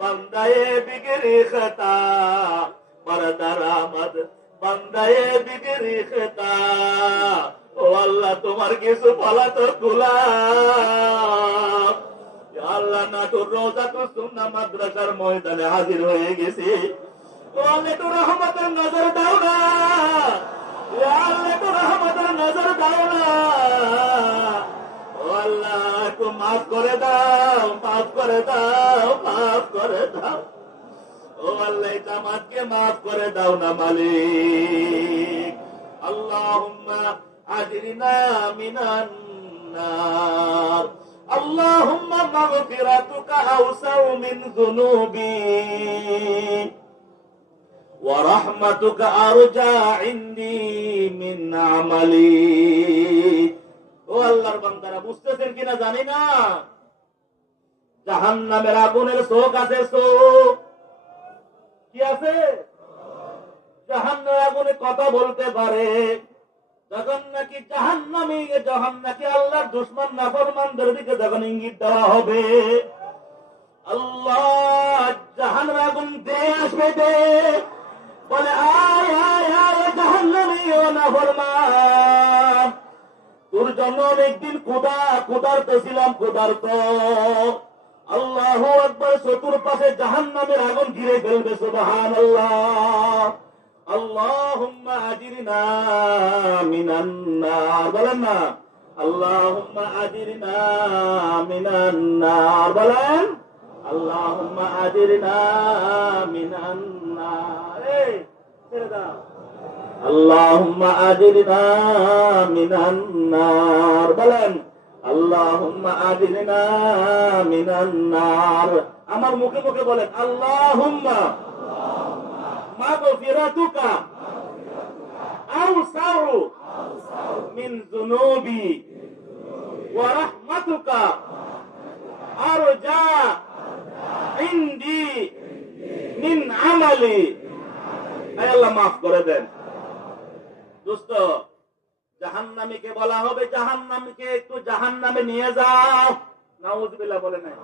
বান্দায়ে বিগরি খতা, পর্দার আমদ বান্দায়ে বিগরি খতা। ও আল্লাহ, তোমার কিছু পলাতক গোলাম আল্লাহ নাটুর রওজাতুল সুন্নাহ মাদ্রাসার ময়দানে হাজির হয়ে গেছি। ও আল্লাহ, একটু রহমতের নজর দাও না। ইয়া আল্লাহ, একটু রহমতের নজর দাও না। ও আল্লাহ, একটু মাফ করে দাও, মাফ করে দাও, মাফ করে দাও। ও আল্লাহ, এই জামাতকে মাফ করে দাও না মালিক। আল্লাহুম্মা আজরিনা মিনান নার, আল্লাহুম্মা মাগফিরাতুকা আওসাউ মিন যুনুবি ওয়া রাহমাতুকা আরজা ইনদি মিন আমালি। ও আল্লাহর বান্দারা, বুঝতেছেন কিনা জানি না, জাহান্নামের আগুনের চোখ আছে, চোখ কি আছে? জাহান্নামের আগুনে কথা বলতে পারে। যখন নাকি জাহান্নামী, যখন নাকি আল্লাহর দুশমন নাফরমানদের দিকে যখন ইঙ্গিত দেওয়া হবে, আল্লাহ জাহান্নামের আগুন দে আসবে, দে বলে আয় আয় আয় জাহান্নামী ও নাফরমান, তোর জন্য অনেকদিন ক্ষুধার্ত ছিলাম, ক্ষুধার্ত। আল্লাহু আকবার, চতুর্পাশে জাহান্নামের আগুন ঘিরে ফেলবে। সুবহানাল্লাহ। আল্লাহুম্মা আজিরনা মিনান নার, বলেন না, আল্লাহুম্মা আজিরনা মিনান নার, বলেন আল্লাহুম্মা আজিরনা মিনান নার। এই ছেড়ে দাও, আল্লাহুম্মা আজিরনা মিনান নার, বলেন আল্লাহ আল্লাহুম্মা আদিনা মিনান নার। আমার মুখে মুখে বলেন আল্লাহুম্মা মাগফিরাতুকা আওসাউ মিন যুনুবি ওয়া রাহমাতুকা আরজা ইনদি মিন আমালি। আয় আল্লাহ মাফ করে দেন। দোস্ত, জাহান্নামীকে বলা হবে জাহান্নামীকে একটু জাহান্নামে নিয়ে যাও। নাউযুবিল্লাহ বলে নাই?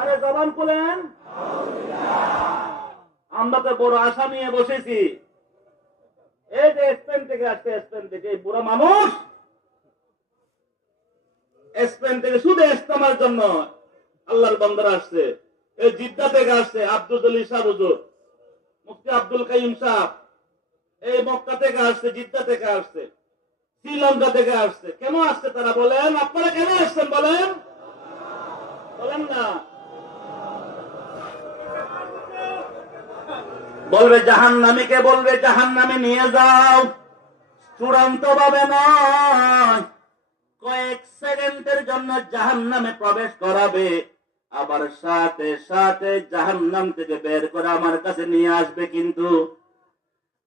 আরে জবান খুলেন। আমরা তো বড় আশা নিয়ে বসেছি। এই যে স্পেন থেকে আসছে, স্পেন থেকে এই বুড়া মানুষ স্পেন থেকে শুধু ইস্তেমার জন্য আল্লাহর বান্দারা আসছে। এই জিদ্দা থেকে আসছে আব্দুল জলিল শাহ হুজুর, মুফতি আব্দুল কাইয়ুম সাহেব, এই মক্কা থেকে আসছে, জিদ্দা থেকে আসছে, শ্রীলঙ্কা থেকে আসছে। কেন আসছে তারা বলেন? আপনারা কেন আসছেন বলেন? বলেন না। বলবে জাহান্নামীকে বলবে জাহান্নামে নিয়ে যাও। চূড়ান্ত ভাবে নয়, কয়েক সেকেন্ডের জন্য জাহান্নামে প্রবেশ করাবে, আবার সাথে সাথে জাহান্নাম থেকে বের করে আমার কাছে নিয়ে আসবে। কিন্তু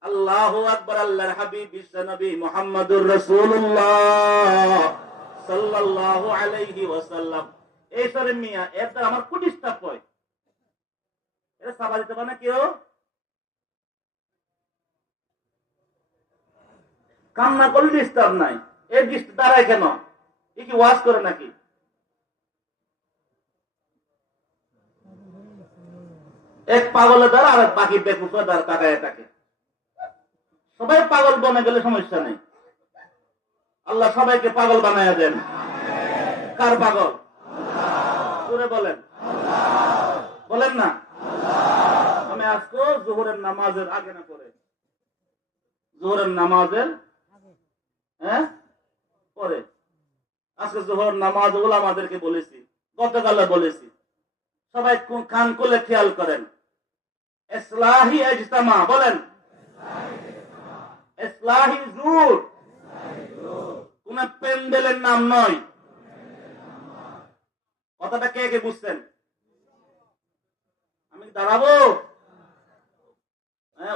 আল্লাহু আকবার, আল্লাহর হাবিব বিশ্বনবী মুহাম্মদুর রাসূলুল্লাহ সাল্লাল্লাহু আলাইহি ওয়াসাল্লাম এই সরে মিয়া এর দ্বারা আমার কোটি স্টাফ হয়। এটা সাবা দিতে পারে না কেউ? কান্না করলে ডিস্টার্ব নাই, এই ডিস্টার্ব দাঁড়ায় কেন? এ কি ওয়াজ করে নাকি? এক পাগলের দ্বারা আর বাকি বেকুফের দ্বারা তাকায় থাকে। সবাই পাগল বনে গেলে সমস্যা নেই। আল্লাহ সবাইকে পাগল বানায়া দেন। কার পাগল? জোরে বলেন, বলেন না। আমি আজকে জোহরের নামাজের আগে না করে, জোহরের নামাজের পরে, আজকে জোহর নামাজ ওলামাদেরকে বলেছি, গতকাল বলেছি, সবাই কান খুলে খেয়াল করেন। ইসলাহি ইজতিমা বলেন, ইসলাহি জুট কোন প্যান্ডেলের নাম নয়। কথাটা কে কে বুঝছেন? আমি দাঁড়াবো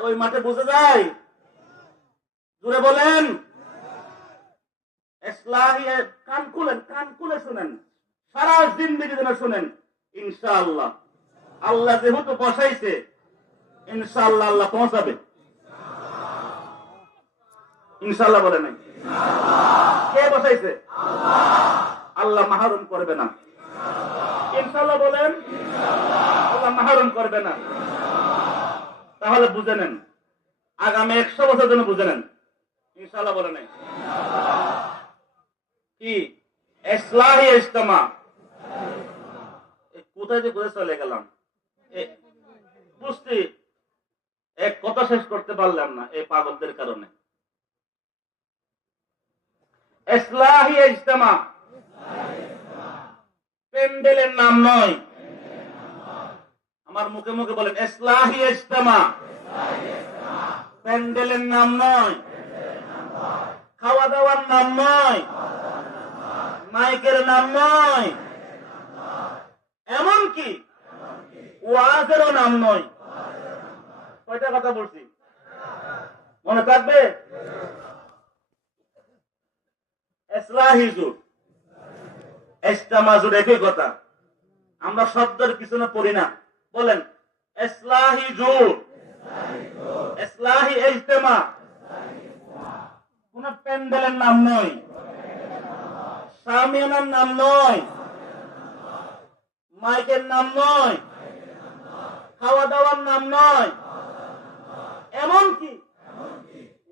ওই মাঠে বুঝে যায়? জুড়ে বলেন ইসলাহি। কান খুলেন, কান খুলে শুনেন, সারা জিন্দেগি যেন শুনেন। ইনশাআল্লাহ আল্লাহ যেহেতু বসাইছে, ইনশাআল্লাহ আল্লাহ পৌঁছাবে। ইনশাআল্লাহ বলে নাই? কে বসাইছে? আল্লাহ মাহরুম করবে না। ইনশাআল্লাহ বলেন, আল্লাহ মাহরুম করবে না। তাহলে বুঝে নেন, আগামী 100 বছর জন্য বুঝে নেন। ইনশাআল্লাহ বলে নাই? কি ইসলাহি ইজতিমা? কোথায় যে কোথায় চলে গেলাম বুঝতে, এক কথা শেষ করতে পারলাম না এই পাগলদের কারণে। ইসলাহি ইজতিমা প্যান্ডেলের নাম নয়। আমার মুখে মুখে বলেন ইসলাহি ইজতিমা প্যান্ডেলের নাম নয়, খাওয়া দাওয়ার নাম নয়, মাইকের নাম নয়, এমনকি ওয়াজেরও নাম নয়। কয়টা কথা বলছি মনে থাকবে? ইসলাহি জুট, ইজতিমা জুট একই কথা। আমরা শব্দের পিছনে পড়ি না। বলেন ইসলাহি জুট, ইসলাহি ইজতিমা কোন প্যান্ডেলের নাম নয়, শামিয়ানার নাম নয়, মাইকের নাম নয়, খাওয়া দাওয়ার নাম নয়, এমনকি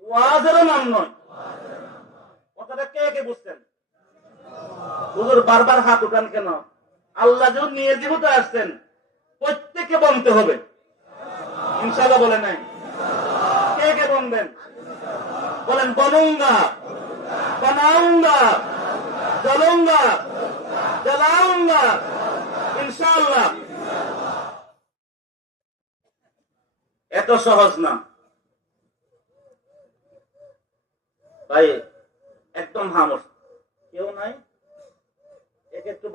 ওয়াজেরও নাম নয়। কথাটা কে কে বুঝছেন? হুজুর বারবার হাত উঠান কেন? আল্লাহ যখন নিয়ে জীবিত আসছেন, প্রত্যেককে বলতে হবে। ইনশাআল্লাহ বলে নাই? কে কে বলবেন? বলেন বনুঙ্গা, বানাউঙ্গা, জলুঙ্গা, জ্বালাউঙ্গা, ইনশাআল্লাহ। এত সহজ না ভাই, একদম হামস। কেউ নাই?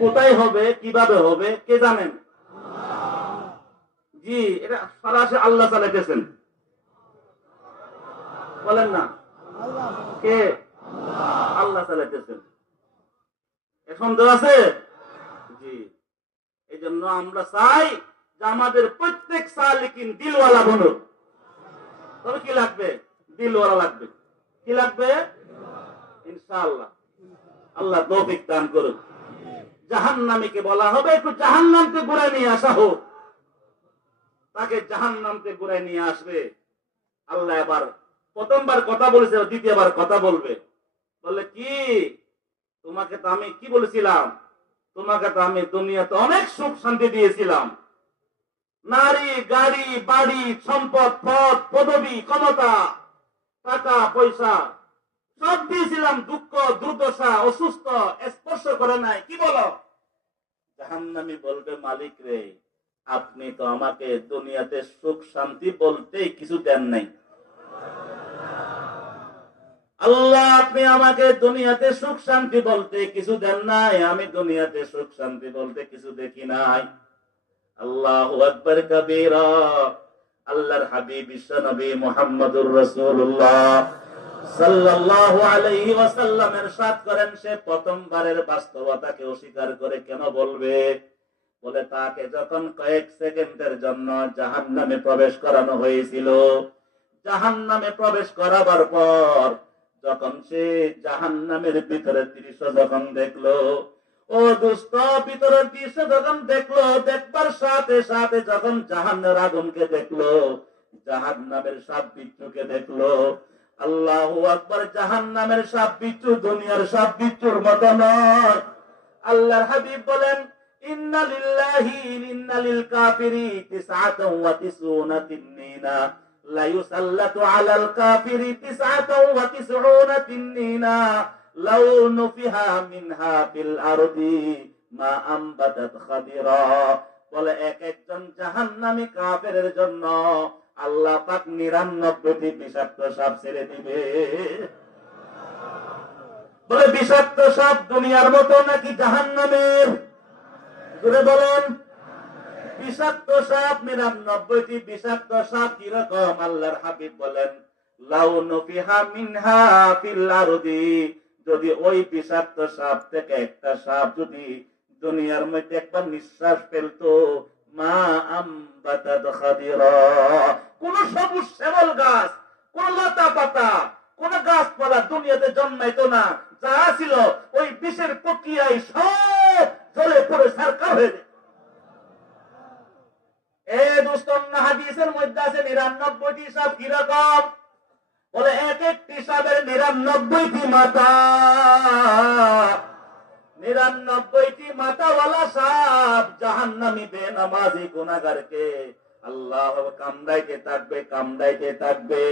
কোথায় হবে, কিভাবে হবে, কে জানেন? জি, এটা সরাসরি আল্লাহ চালাইতেছেন। বলেন না, কে? আল্লাহ চালাইতেছেন। সন্দেহ আছে? জি, এই জন্য আমরা চাই যে আমাদের প্রত্যেক সালিকিন দিলওয়ালা বনুক। তবে কি লাগবে? দিলওয়ালা লাগবে। কি লাগবে? ইনশাআল্লাহ। আল্লাহ তৌফিক দান করুক। জাহান্নামীকে বলা হবে একটু জাহান্নামকে ঘুরে নিয়ে আসা হোক, তাকে জাহান্নামকে ঘুরে নিয়ে আসবে। আল্লাহ এবার প্রথমবার কথা বলেছে, দ্বিতীয়বার কথা বলবে। বলে কি, তোমাকে তো আমি কি বলেছিলাম, তোমাকে তো আমি দুনিয়াতে অনেক সুখ শান্তি দিয়েছিলাম, নারী, গাড়ি, বাড়ি, সম্পদ, পদ, পদবি, ক্ষমতা, টাকা পয়সা সব দিয়েছিলাম। দুঃখ, দুর্দশা, অসুস্থ স্পর্শ করে নাই। কি বলো? জাহান্নামী বলবে, মালিক রে, আপনি তো আমাকে দুনিয়াতে সুখ শান্তি বলতে কিছু দেন নাই। আল্লাহ, আপনি আমাকে দুনিয়াতে সুখ শান্তি বলতে কিছু দেন নাই, আমি দুনিয়াতে সুখ শান্তি বলতে কিছু দেখি নাই। আল্লাহু আকবার কাবীরা। আল্লাহর হাবিব বিশ্বনবী মুহাম্মদুর রাসূলুল্লাহ সাল্লাল্লাহু আলাইহি ওয়াসাল্লাম ইরশাদ করেন, সে প্রথমবারের বাস্তবতাকে অস্বীকার করে কেন বলবে? বলে তাকে যখন কয়েক সেকেন্ডের জন্য জাহান্নামে প্রবেশ করানো হয়েছিল, জাহান্নামে প্রবেশ করাবার পর যখন সে জাহান্নামের ভিতরে দৃশ্য যখন দেখলো, ও দুষ্ট, ভিতরের দৃশ্য যখন দেখলো, দেখবার সাথে সাথে যখন জাহান্নামের আগুনকে দেখলো, জাহান্নামের সাপ বিচ্ছুকে দেখলো, আল্লাহু আকবার, জাহান্নামের সাপ বিচ্ছু দুনিয়ার সাপ বিচ্ছুর মতো নয়। আল্লাহর হাবিব বলেন, ইন্না লিল্লাহি ইন্না লিল কাফিরি তিসআতাও ওয়া তিসউনা তিন্নিনা লা ইউসাল্লাতু আলাল কাফিরি তিসআতাও ওয়া তিসউনা তিন্নিনা লাউ নুফিহা মিনহা ফিল আরদি মা আমবাতাত খাদিরা। বলে এক একজন জাহান্নামী কাফেরের জন্য আল্লাহ পাক 99টি বিষাক্ত সাপ ছেড়ে দিবে। বলে বিষাক্ত সাপ দুনিয়ার মতো নাকি জাহান্নামের? জোরে বলেন। বিষাক্ত সাপ 99টি বিষাক্ত সাপ কিরকম? আল্লাহর হাবিব বলেন, লাউ নুফিহা মিনহা ফিল আরদি, যদি ওই বিষাক্ত সাপ থেকে একটা সাপ যদি দুনিয়ার মধ্যে একবার নিঃশ্বাস ফেলতো, মা আমবাতাত খাদিরা, কোন সবুজ শ্যামল গাছ, কোন লতা পাতা, কোন গাছপালা দুনিয়াতে জন্মাইতো না। যা ছিল ওই বিষের প্রক্রিয়ায় সব জ্বলে পড়ে সারকার হয়ে যায়। এই দুস্তন্না হাদিসের মধ্যে আছে 99টি সাপ। কিরকম? বলে এক একটি সাপের 99টি মাথা, 99টি মাথাওয়ালা সাপ জাহান্নামী বেনামাজি গুনাহগারকে আল্লাহ কামড়াইতে থাকবে, কামড়াইতে থাকবে।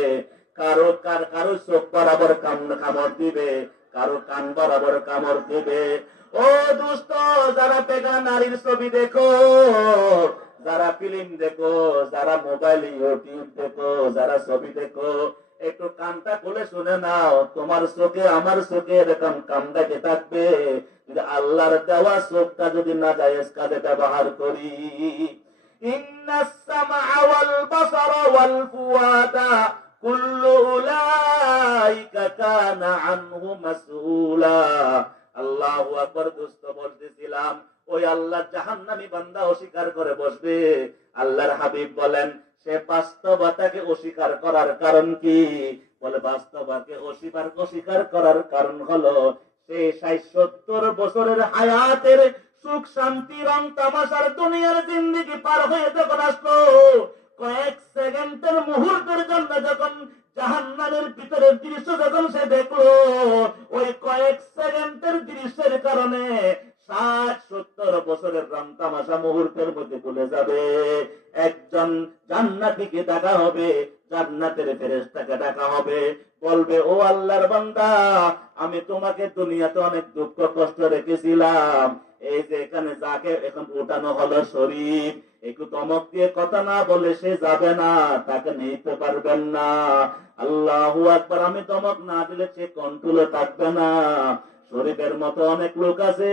কারো কারো চোখ বরাবর কামড় দিবে, কারো কান বরাবর কামড় দিবে। ও দুষ্ট, যারা বেগা নারীর ছবি দেখো, যারা ফিল্ম দেখো, যারা মোবাইল ইউটিউব দেখো, যারা ছবি দেখো, একটু কানটা খুলে শুনে নাও, তোমার চোখে আমার চোখে এরকম কামড়াইতে থাকবে আল্লাহর দেওয়া চোখটা যদি না জায়েজ কাজে ব্যবহার করি। ইন্নাস সামআ ওয়াল বাসারা ওয়াল ফুয়াদা কুল্লু উলাইকা কানা আনহু মাসউলা। আল্লাহু আকবার। দোস্ত বলতেছিলাম, ওই আল্লাহ জাহান্নামী বান্দা অস্বীকার করে বসবে। আল্লাহর হাবিব বলেন, সে বাস্তবতাকে অস্বীকার করার কারণ কি? বলে বাস্তবতাকে অস্বীকার করার কারণ হলো সে 60-70 বছরের হায়াতের সুখ শান্তি রং তামাশার দুনিয়ার জিন্দেগি পার হয়ে যখন আসলো, কয়েক সেকেন্ডের মুহূর্তের জন্য যখন জাহান্নামের ভিতরের দৃশ্য যখন সে দেখলো, ওই কয়েক সেকেন্ডের দৃশ্যের কারণে 60-70 বছরের রং তামাশা মুহূর্তের মধ্যে ভুলে যাবে। একজন জান্নাতীকে ডাকা হবে, জান্নাতের ফেরেশতাকে ডাকা হবে, বলবে, ও আল্লাহর বান্দা, আমি তোমাকে দুনিয়াতে অনেক দুঃখ কষ্ট রেখেছিলাম, এই যে এখানে যাকে এখন উঠানো হলো শরীফ, একটু তমক দিয়ে কথা না বলে সে যাবে না, তাকে নিতে পারবেন না। আল্লাহু আকবার। আমি তমক না দিলে সে কন্ট্রোলে থাকবে না। শরীফের মতো অনেক লোক আছে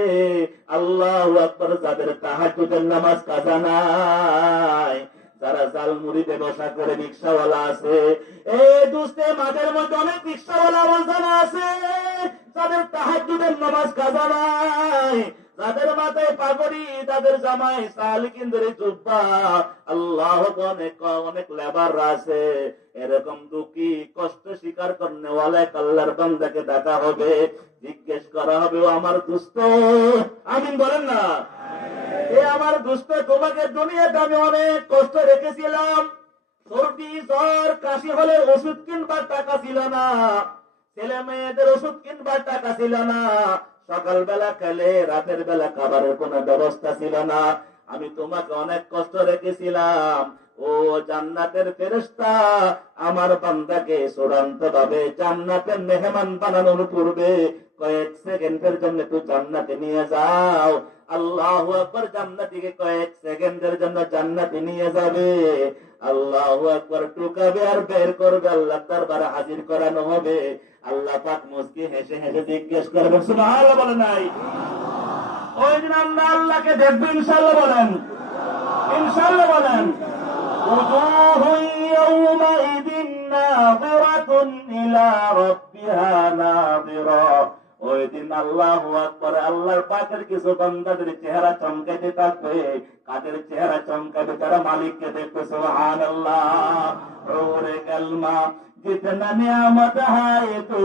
আল্লাহু আকবার, যাদের তাহাজ্জুদের নামাজ কাজা নাই, যারা জালমুড়ি ব্যবসা করে রিকশাওয়ালা আছে। এই দুস্তে মাঠের মধ্যে অনেক রিকশাওয়ালা অবস্থানে আছে, যাদের তাহাজ্জুদের নামাজ কাজা নাই, যাদের মাথায় পাগড়ি, তাদের জামাই সালিকিনদের জুব্বা, আল্লাহ অনেক অনেক লেবার আছে। এরকম দুঃখী কষ্ট স্বীকার করনেওয়ালা আল্লাহর বান্দাকে ডাকা হবে, জিজ্ঞেস করা হবে, ও আমার দুস্থ, আমিন বলেন না, এ আমার দুস্থ, তোমাকে দুনিয়াতে আমি অনেক কষ্ট রেখেছিলাম, সর্দি জ্বর কাশি হলে ওষুধ কিনবার টাকা ছিল না, ছেলে মেয়েদের ওষুধ কিনবার টাকা ছিল না, সকালবেলা খেলে রাতের বেলা খাবারের কোনো ব্যবস্থা ছিল না, আমি তোমাকে অনেক কষ্ট রেখেছিলাম। ও জান্নাতের ফেরেশতা, আমার বান্দাকে চূড়ান্ত ভাবে জান্নাতের মেহমান বানানোর পূর্বে কয়েক সেকেন্ডের জন্য একটু জান্নাতে নিয়ে যাও। আল্লাহু আকবার, জান্নাতিকে কয়েক সেকেন্ডের জন্য জান্নাতে নিয়ে যাবে। আল্লাহু আকবার টুকাবে আর বের করবে, আল্লাহ দরবারে হাজির করানো হবে। আল্লাহ পাক মুস্কি হেসে হেসে জিজ্ঞেস করবেন, সুবহানাল্লাহ বলে নাই? ওই দিন আমরা আল্লাহকে দেখবো ইনশাআল্লাহ বলেন, ইনশাআল্লাহ বলেন। উজুহু ইয়াওমাইদিন নাযিরাতুন ইলা রাব্বিহা নাযিরা। ওই দিন আল্লাহু আকবার, আল্লাহর পাকের কিছু বান্দাদের চেহারা চমকাইতে থাকবে। কাদের চেহারা চমকাবে? তারা মালিককে দেখবে। সুবহানাল্লাহ। ওরে কালমা जितना नियामत है तू,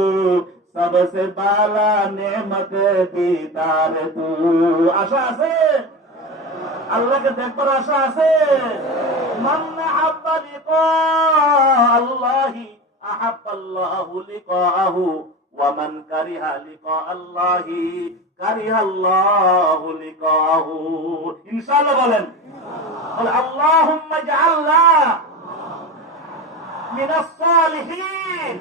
सबसे बाला नेमत दीदार तू। आशा আছে আল্লাহকে দেখবার আশা আছে? মান আহাব্বা লিকা আল্লাহি আহাব্বাল্লাহু লিকাহু ওয়া মান কারিহা লিকা আল্লাহি কারিহাল্লাহু লিকাহু। ইনশাআল্লাহ বলেন, আল্লাহুম্মা জাআলনা من الصالحين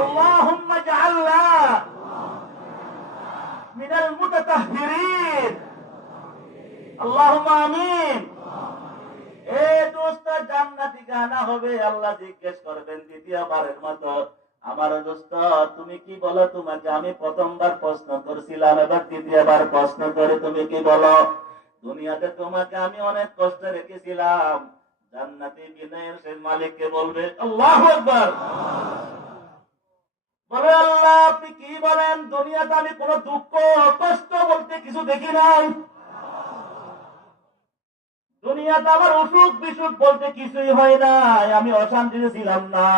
اللهم اجعلنا من المتطهرين اللهم آمين। এই দোস্ত জান্নাতি গানা হবে। আল্লাহ জিজ্ঞেস করবেন দ্বিতীয়বারের মতো, আমার দোস্ত তুমি কি বলো? তোমাকে আমি প্রথমবার প্রশ্ন করছিলাম, এবার দ্বিতীয়বার প্রশ্ন করে তুমি কি বলো? দুনিয়াতে তোমাকে আমি অনেক কষ্ট রেখেছিলাম। জান্নাতি বিনয়ের সেই মালিককে বলবে, আল্লাহু আকবার, বলে আল্লাহ আপনি কি বলেন? দুনিয়াতে আমি কোনো দুঃখ কষ্ট বলতে কিছু দেখি নাই, দুনিয়াতে আমার অসুখ বিসুখ বলতে কিছুই হয় নাই, আমি অশান্তিতে ছিলাম না।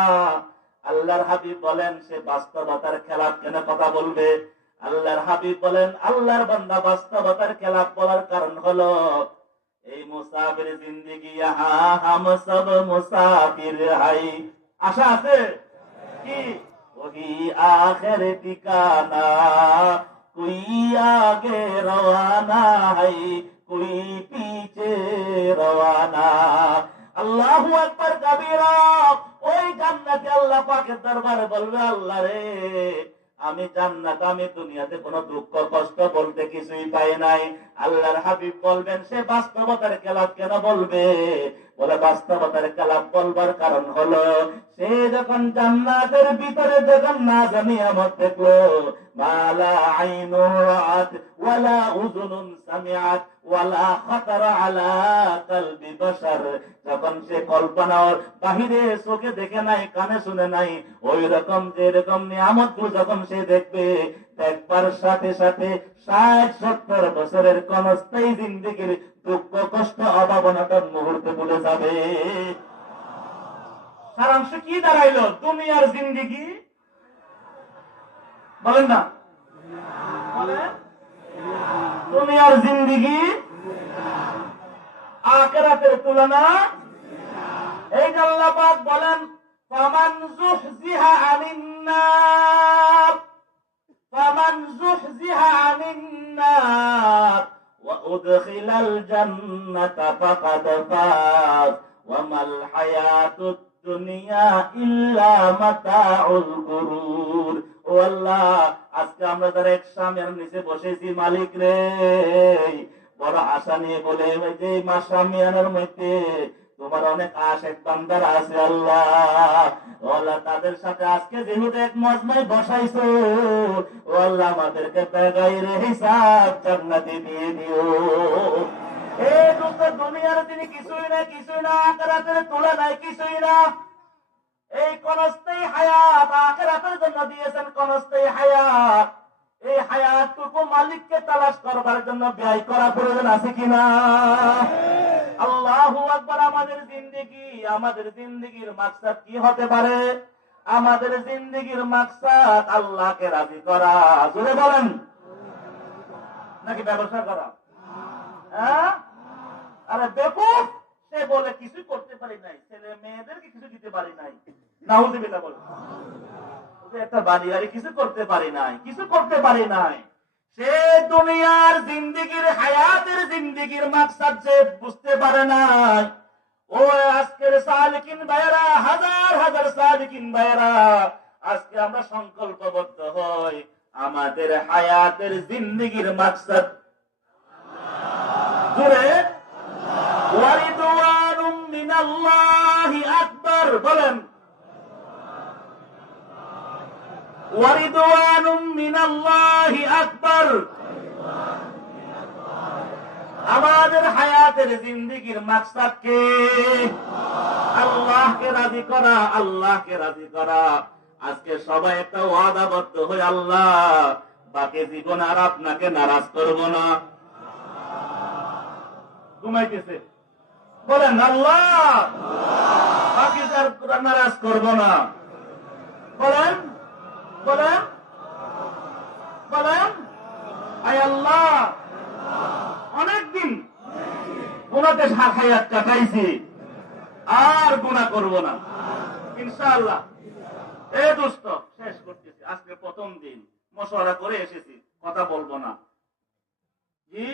আল্লাহর হাবিব বলেন, সে বাস্তবতার খেলাফ কেন কথা বলবে? আল্লাহর হাবিব বলেন, আল্লাহর বান্দা বাস্তবতার খেলাফ বলার কারণ হলো এই মুসাফির জিন্দেগি ইহা হাম সব মুসাফির হাই। আশা আছে কি? ওহি আখির ঠিকানা, কোই আগে রওয়ানা হাই, কোই পিছে রওয়ানা। আল্লাহু আকবার কাবীরা। ওই জান্নাতে আল্লাহ পাকের দরবারে বলবে, আল্লাহ রে আমি জান্নাত, আমি দুনিয়াতে কোনো দুঃখ কষ্ট বলতে কিছুই পাই নাই। আল্লাহর হাবিব বলবেন, সে বাস্তবতার খেলাফ কেন বলবে? বলে বাস্তবতার খেলাফ বলবার কারণ হলো সে যখন জান্নাতের ভিতরে যখন না জানি আমার দেখলো, মালা আইনুন রাআত ওয়ালা উযুনুন সামিআত ওয়ালা খাতারা আলা কলবি বাশার, যখন সে কল্পনার বাহিরে চোখে দেখে নাই, কানে শুনে নাই, ওই রকম যেরকম নিয়ামতগুলো যখন সে দেখবে, দেখবার সাথে সাথে ৬০-৭০ বছরের ক্ষণস্থায়ী জিন্দেগির দুঃখ কষ্ট অভাবনাটার মুহূর্তে ভুলে যাবে। সারাংশ কি দাঁড়াইলো? দুনিয়ার জিন্দেগি বলেন না, বলেন, দুনিয়ার জিন্দেগি আখিরাতের তুলনা। এই যে আল্লাহ পাক বলেন, ফামান যুহজিহা আনিন নার, ফামান যুহজিহা আনিন নার ওয়া উদখিলাল জান্নাতা ফাকাদ ফাজ ওয়া মাল হায়াতুদ দুনিয়া ইল্লা মাতাউল গুরুর। ও আল্লাহ, আজকে আমরা যারা একসামের নিচে বসেছি, মালিক রে বড় আশা নিয়ে বলে, ওই যে মাসামিয়ানের মধ্যে তোমার অনেক আশেক বান্দারা আছে আল্লাহ। ও আল্লাহ, তাদের সাথে আজকে যেহেতু এক মজমায় বসাইছো, ও আল্লাহ, আমাদেরকে বেগাইরে হিসাব জান্নাতে দিয়ে দিও। এই দুনিয়ার তিনি কিছুই না, আখিরাতের তুলনায় কিছুই না। এই কনস্থায়ী হায়াত আখিরাতের জন্য দিয়েছেন, কনস্থায়ী হায়াত। এই হায়াতটুকু মালিককে তালাশ করবার জন্য ব্যয় করা প্রয়োজন আছে কিনা? আল্লাহু আকবার। আমাদের জিন্দেগির মাকসাদ কি হতে পারে? আমাদের জিন্দেগির মাকসাদ আল্লাহকে রাজি করা। জোরে বলেন, নাকি ব্যবসা করা? হ্যাঁ? আরে বেকুফ, সে বলে কিছু করতে পারি নাই, ছেলে মেয়েদেরকে কিছু দিতে পারি নাই। নাউযুবিল্লাহ বলে একটা বাড়ি গাড়ি কিছু করতে পারি নাই। সে দুনিয়ার জিন্দেগির হায়াতের জিন্দেগির মাকসাদ সে বুঝতে পারে নাই। ও আজকের সালিকিন ভাইয়েরা, হাজার হাজার সালিকিন ভাইয়েরা, আজকে আমরা সংকল্পবদ্ধ হই আমাদের হায়াতের জিন্দেগির মাকসাদ জুড়ে ওয়ারিদওয়ানুম মিনাল্লাহি আকবার। বলেন, ওয়ারিদওয়ানুম মিনাল্লাহি আকবার। আমাদের হায়াতের জিন্দেগির মাকসাদ কি? আল্লাহকে রাজি করা, আল্লাহকে রাজি করা। আজকে সবাই একটা ওয়াদাবদ্ধ হই, আল্লাহ বাকি জীবন আর আপনাকে নারাজ করব না। ঘুমাইতেছে, বলেন আল্লাহ বাকি আর নারাজ করব না। বলেন বলেন বলেন, আয় আল্লাহ, অনেকদিন গুনাতে হায়াত কাটাইছি, আর গুনাহ করব না ইনশাআল্লাহ। এই দোস্ত, শেষ করতেছি। আজকে প্রথম দিন, মশওয়ারা করে এসেছি, কথা বলবো না। জি,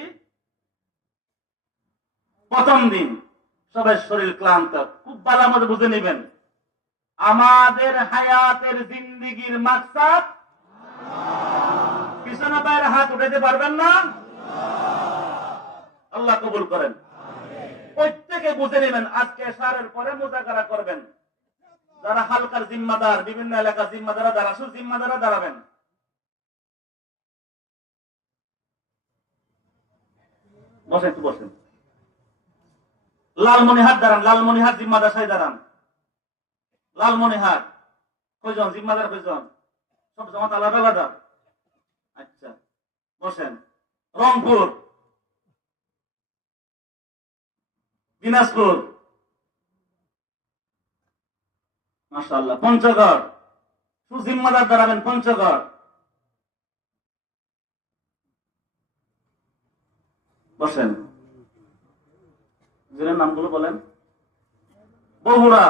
প্রথম দিন, সবাই শরীর ক্লান্ত, খুব ভালো মতো বুঝে নেবেন। আমাদের হায়াতের জিন্দেগির মাকসাদ, পিছনে বাইরে হাত উঠাইতে পারবেন না? আল্লাহ কবুল করেন। প্রত্যেকে বুঝে নেবেন। আজকে সারের পরে মুযাকারা করবেন। যারা হালকার জিম্মাদার, বিভিন্ন এলাকার জিম্মাদারা যারা, শুধু জিম্মাদারা দাঁড়াবেন। বসেন, একটু বসেন। লালমনিহাট দাঁড়ান, লালমনিহাট জিম্মাদার সাহেব দাঁড়ান। লালমনিহাট কয়জন জিম্মাদার? কয়জন? সব জামাত আলাদা আলাদা? আচ্ছা, বসেন। রংপুর, দিনাজপুর, মাশাআল্লাহ, পঞ্চগড়, সুজিম্মাদার দাঁড়াবেন। পঞ্চগড়, বসেন। জেলার নামগুলো বলেন। বগুড়া,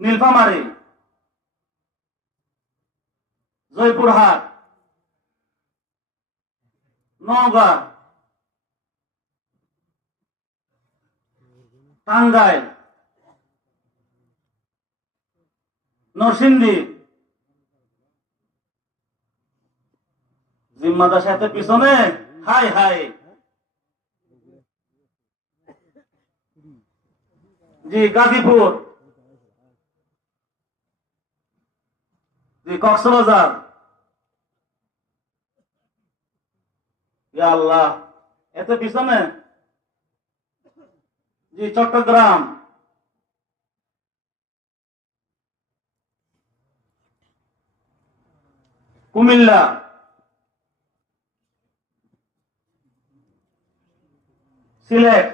নীলফামারী, জয়পুরহাট, নওগাঁ, টাঙ্গাইল, নরসিংদী। জিম্মাদার সাথে পিছনে হাই হাই। জি, গাজীপুর, জি, কক্সবাজার। ইয়া আল্লাহ, এত পিছনে। জি, চট্টগ্রাম, কুমিল্লা, সিলেট।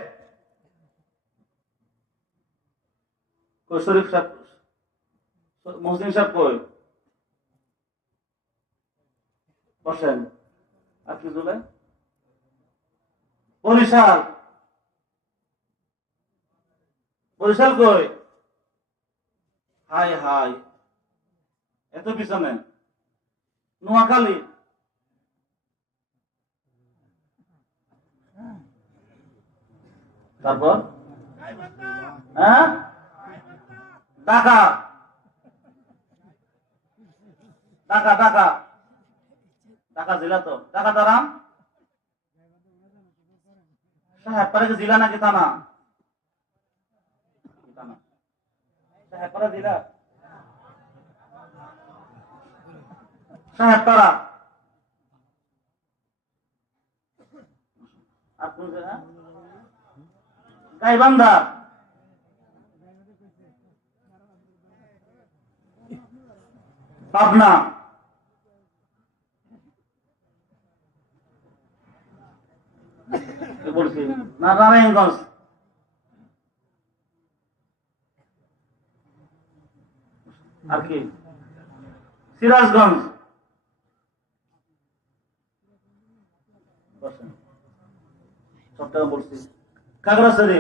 শরীফ সাহেব, মহসিন সাহেব কই? বসেন। আর কি বলে? বরিশাল, বরিশাল কই? হাই হাই, এত পিছনে। নোয়াখালী, তারপর হ্যাঁ, ঢাকা, ঢাকা ঢাকা ঢাকা জেলা তো। ঢাকা দাঁড়ান। সাহেবপাড়া কি জেলা নাকি থানা? থানা। সাহেবপাড়া জেলা? সাহেবপাড়া। আর কোন জায়গা? গাইবান্ধা। পাবনা। বলছি না, নারায়ণগঞ্জ। আর কি? সিরাজগঞ্জ। সবটা বলছি। খাগড়াছড়ি।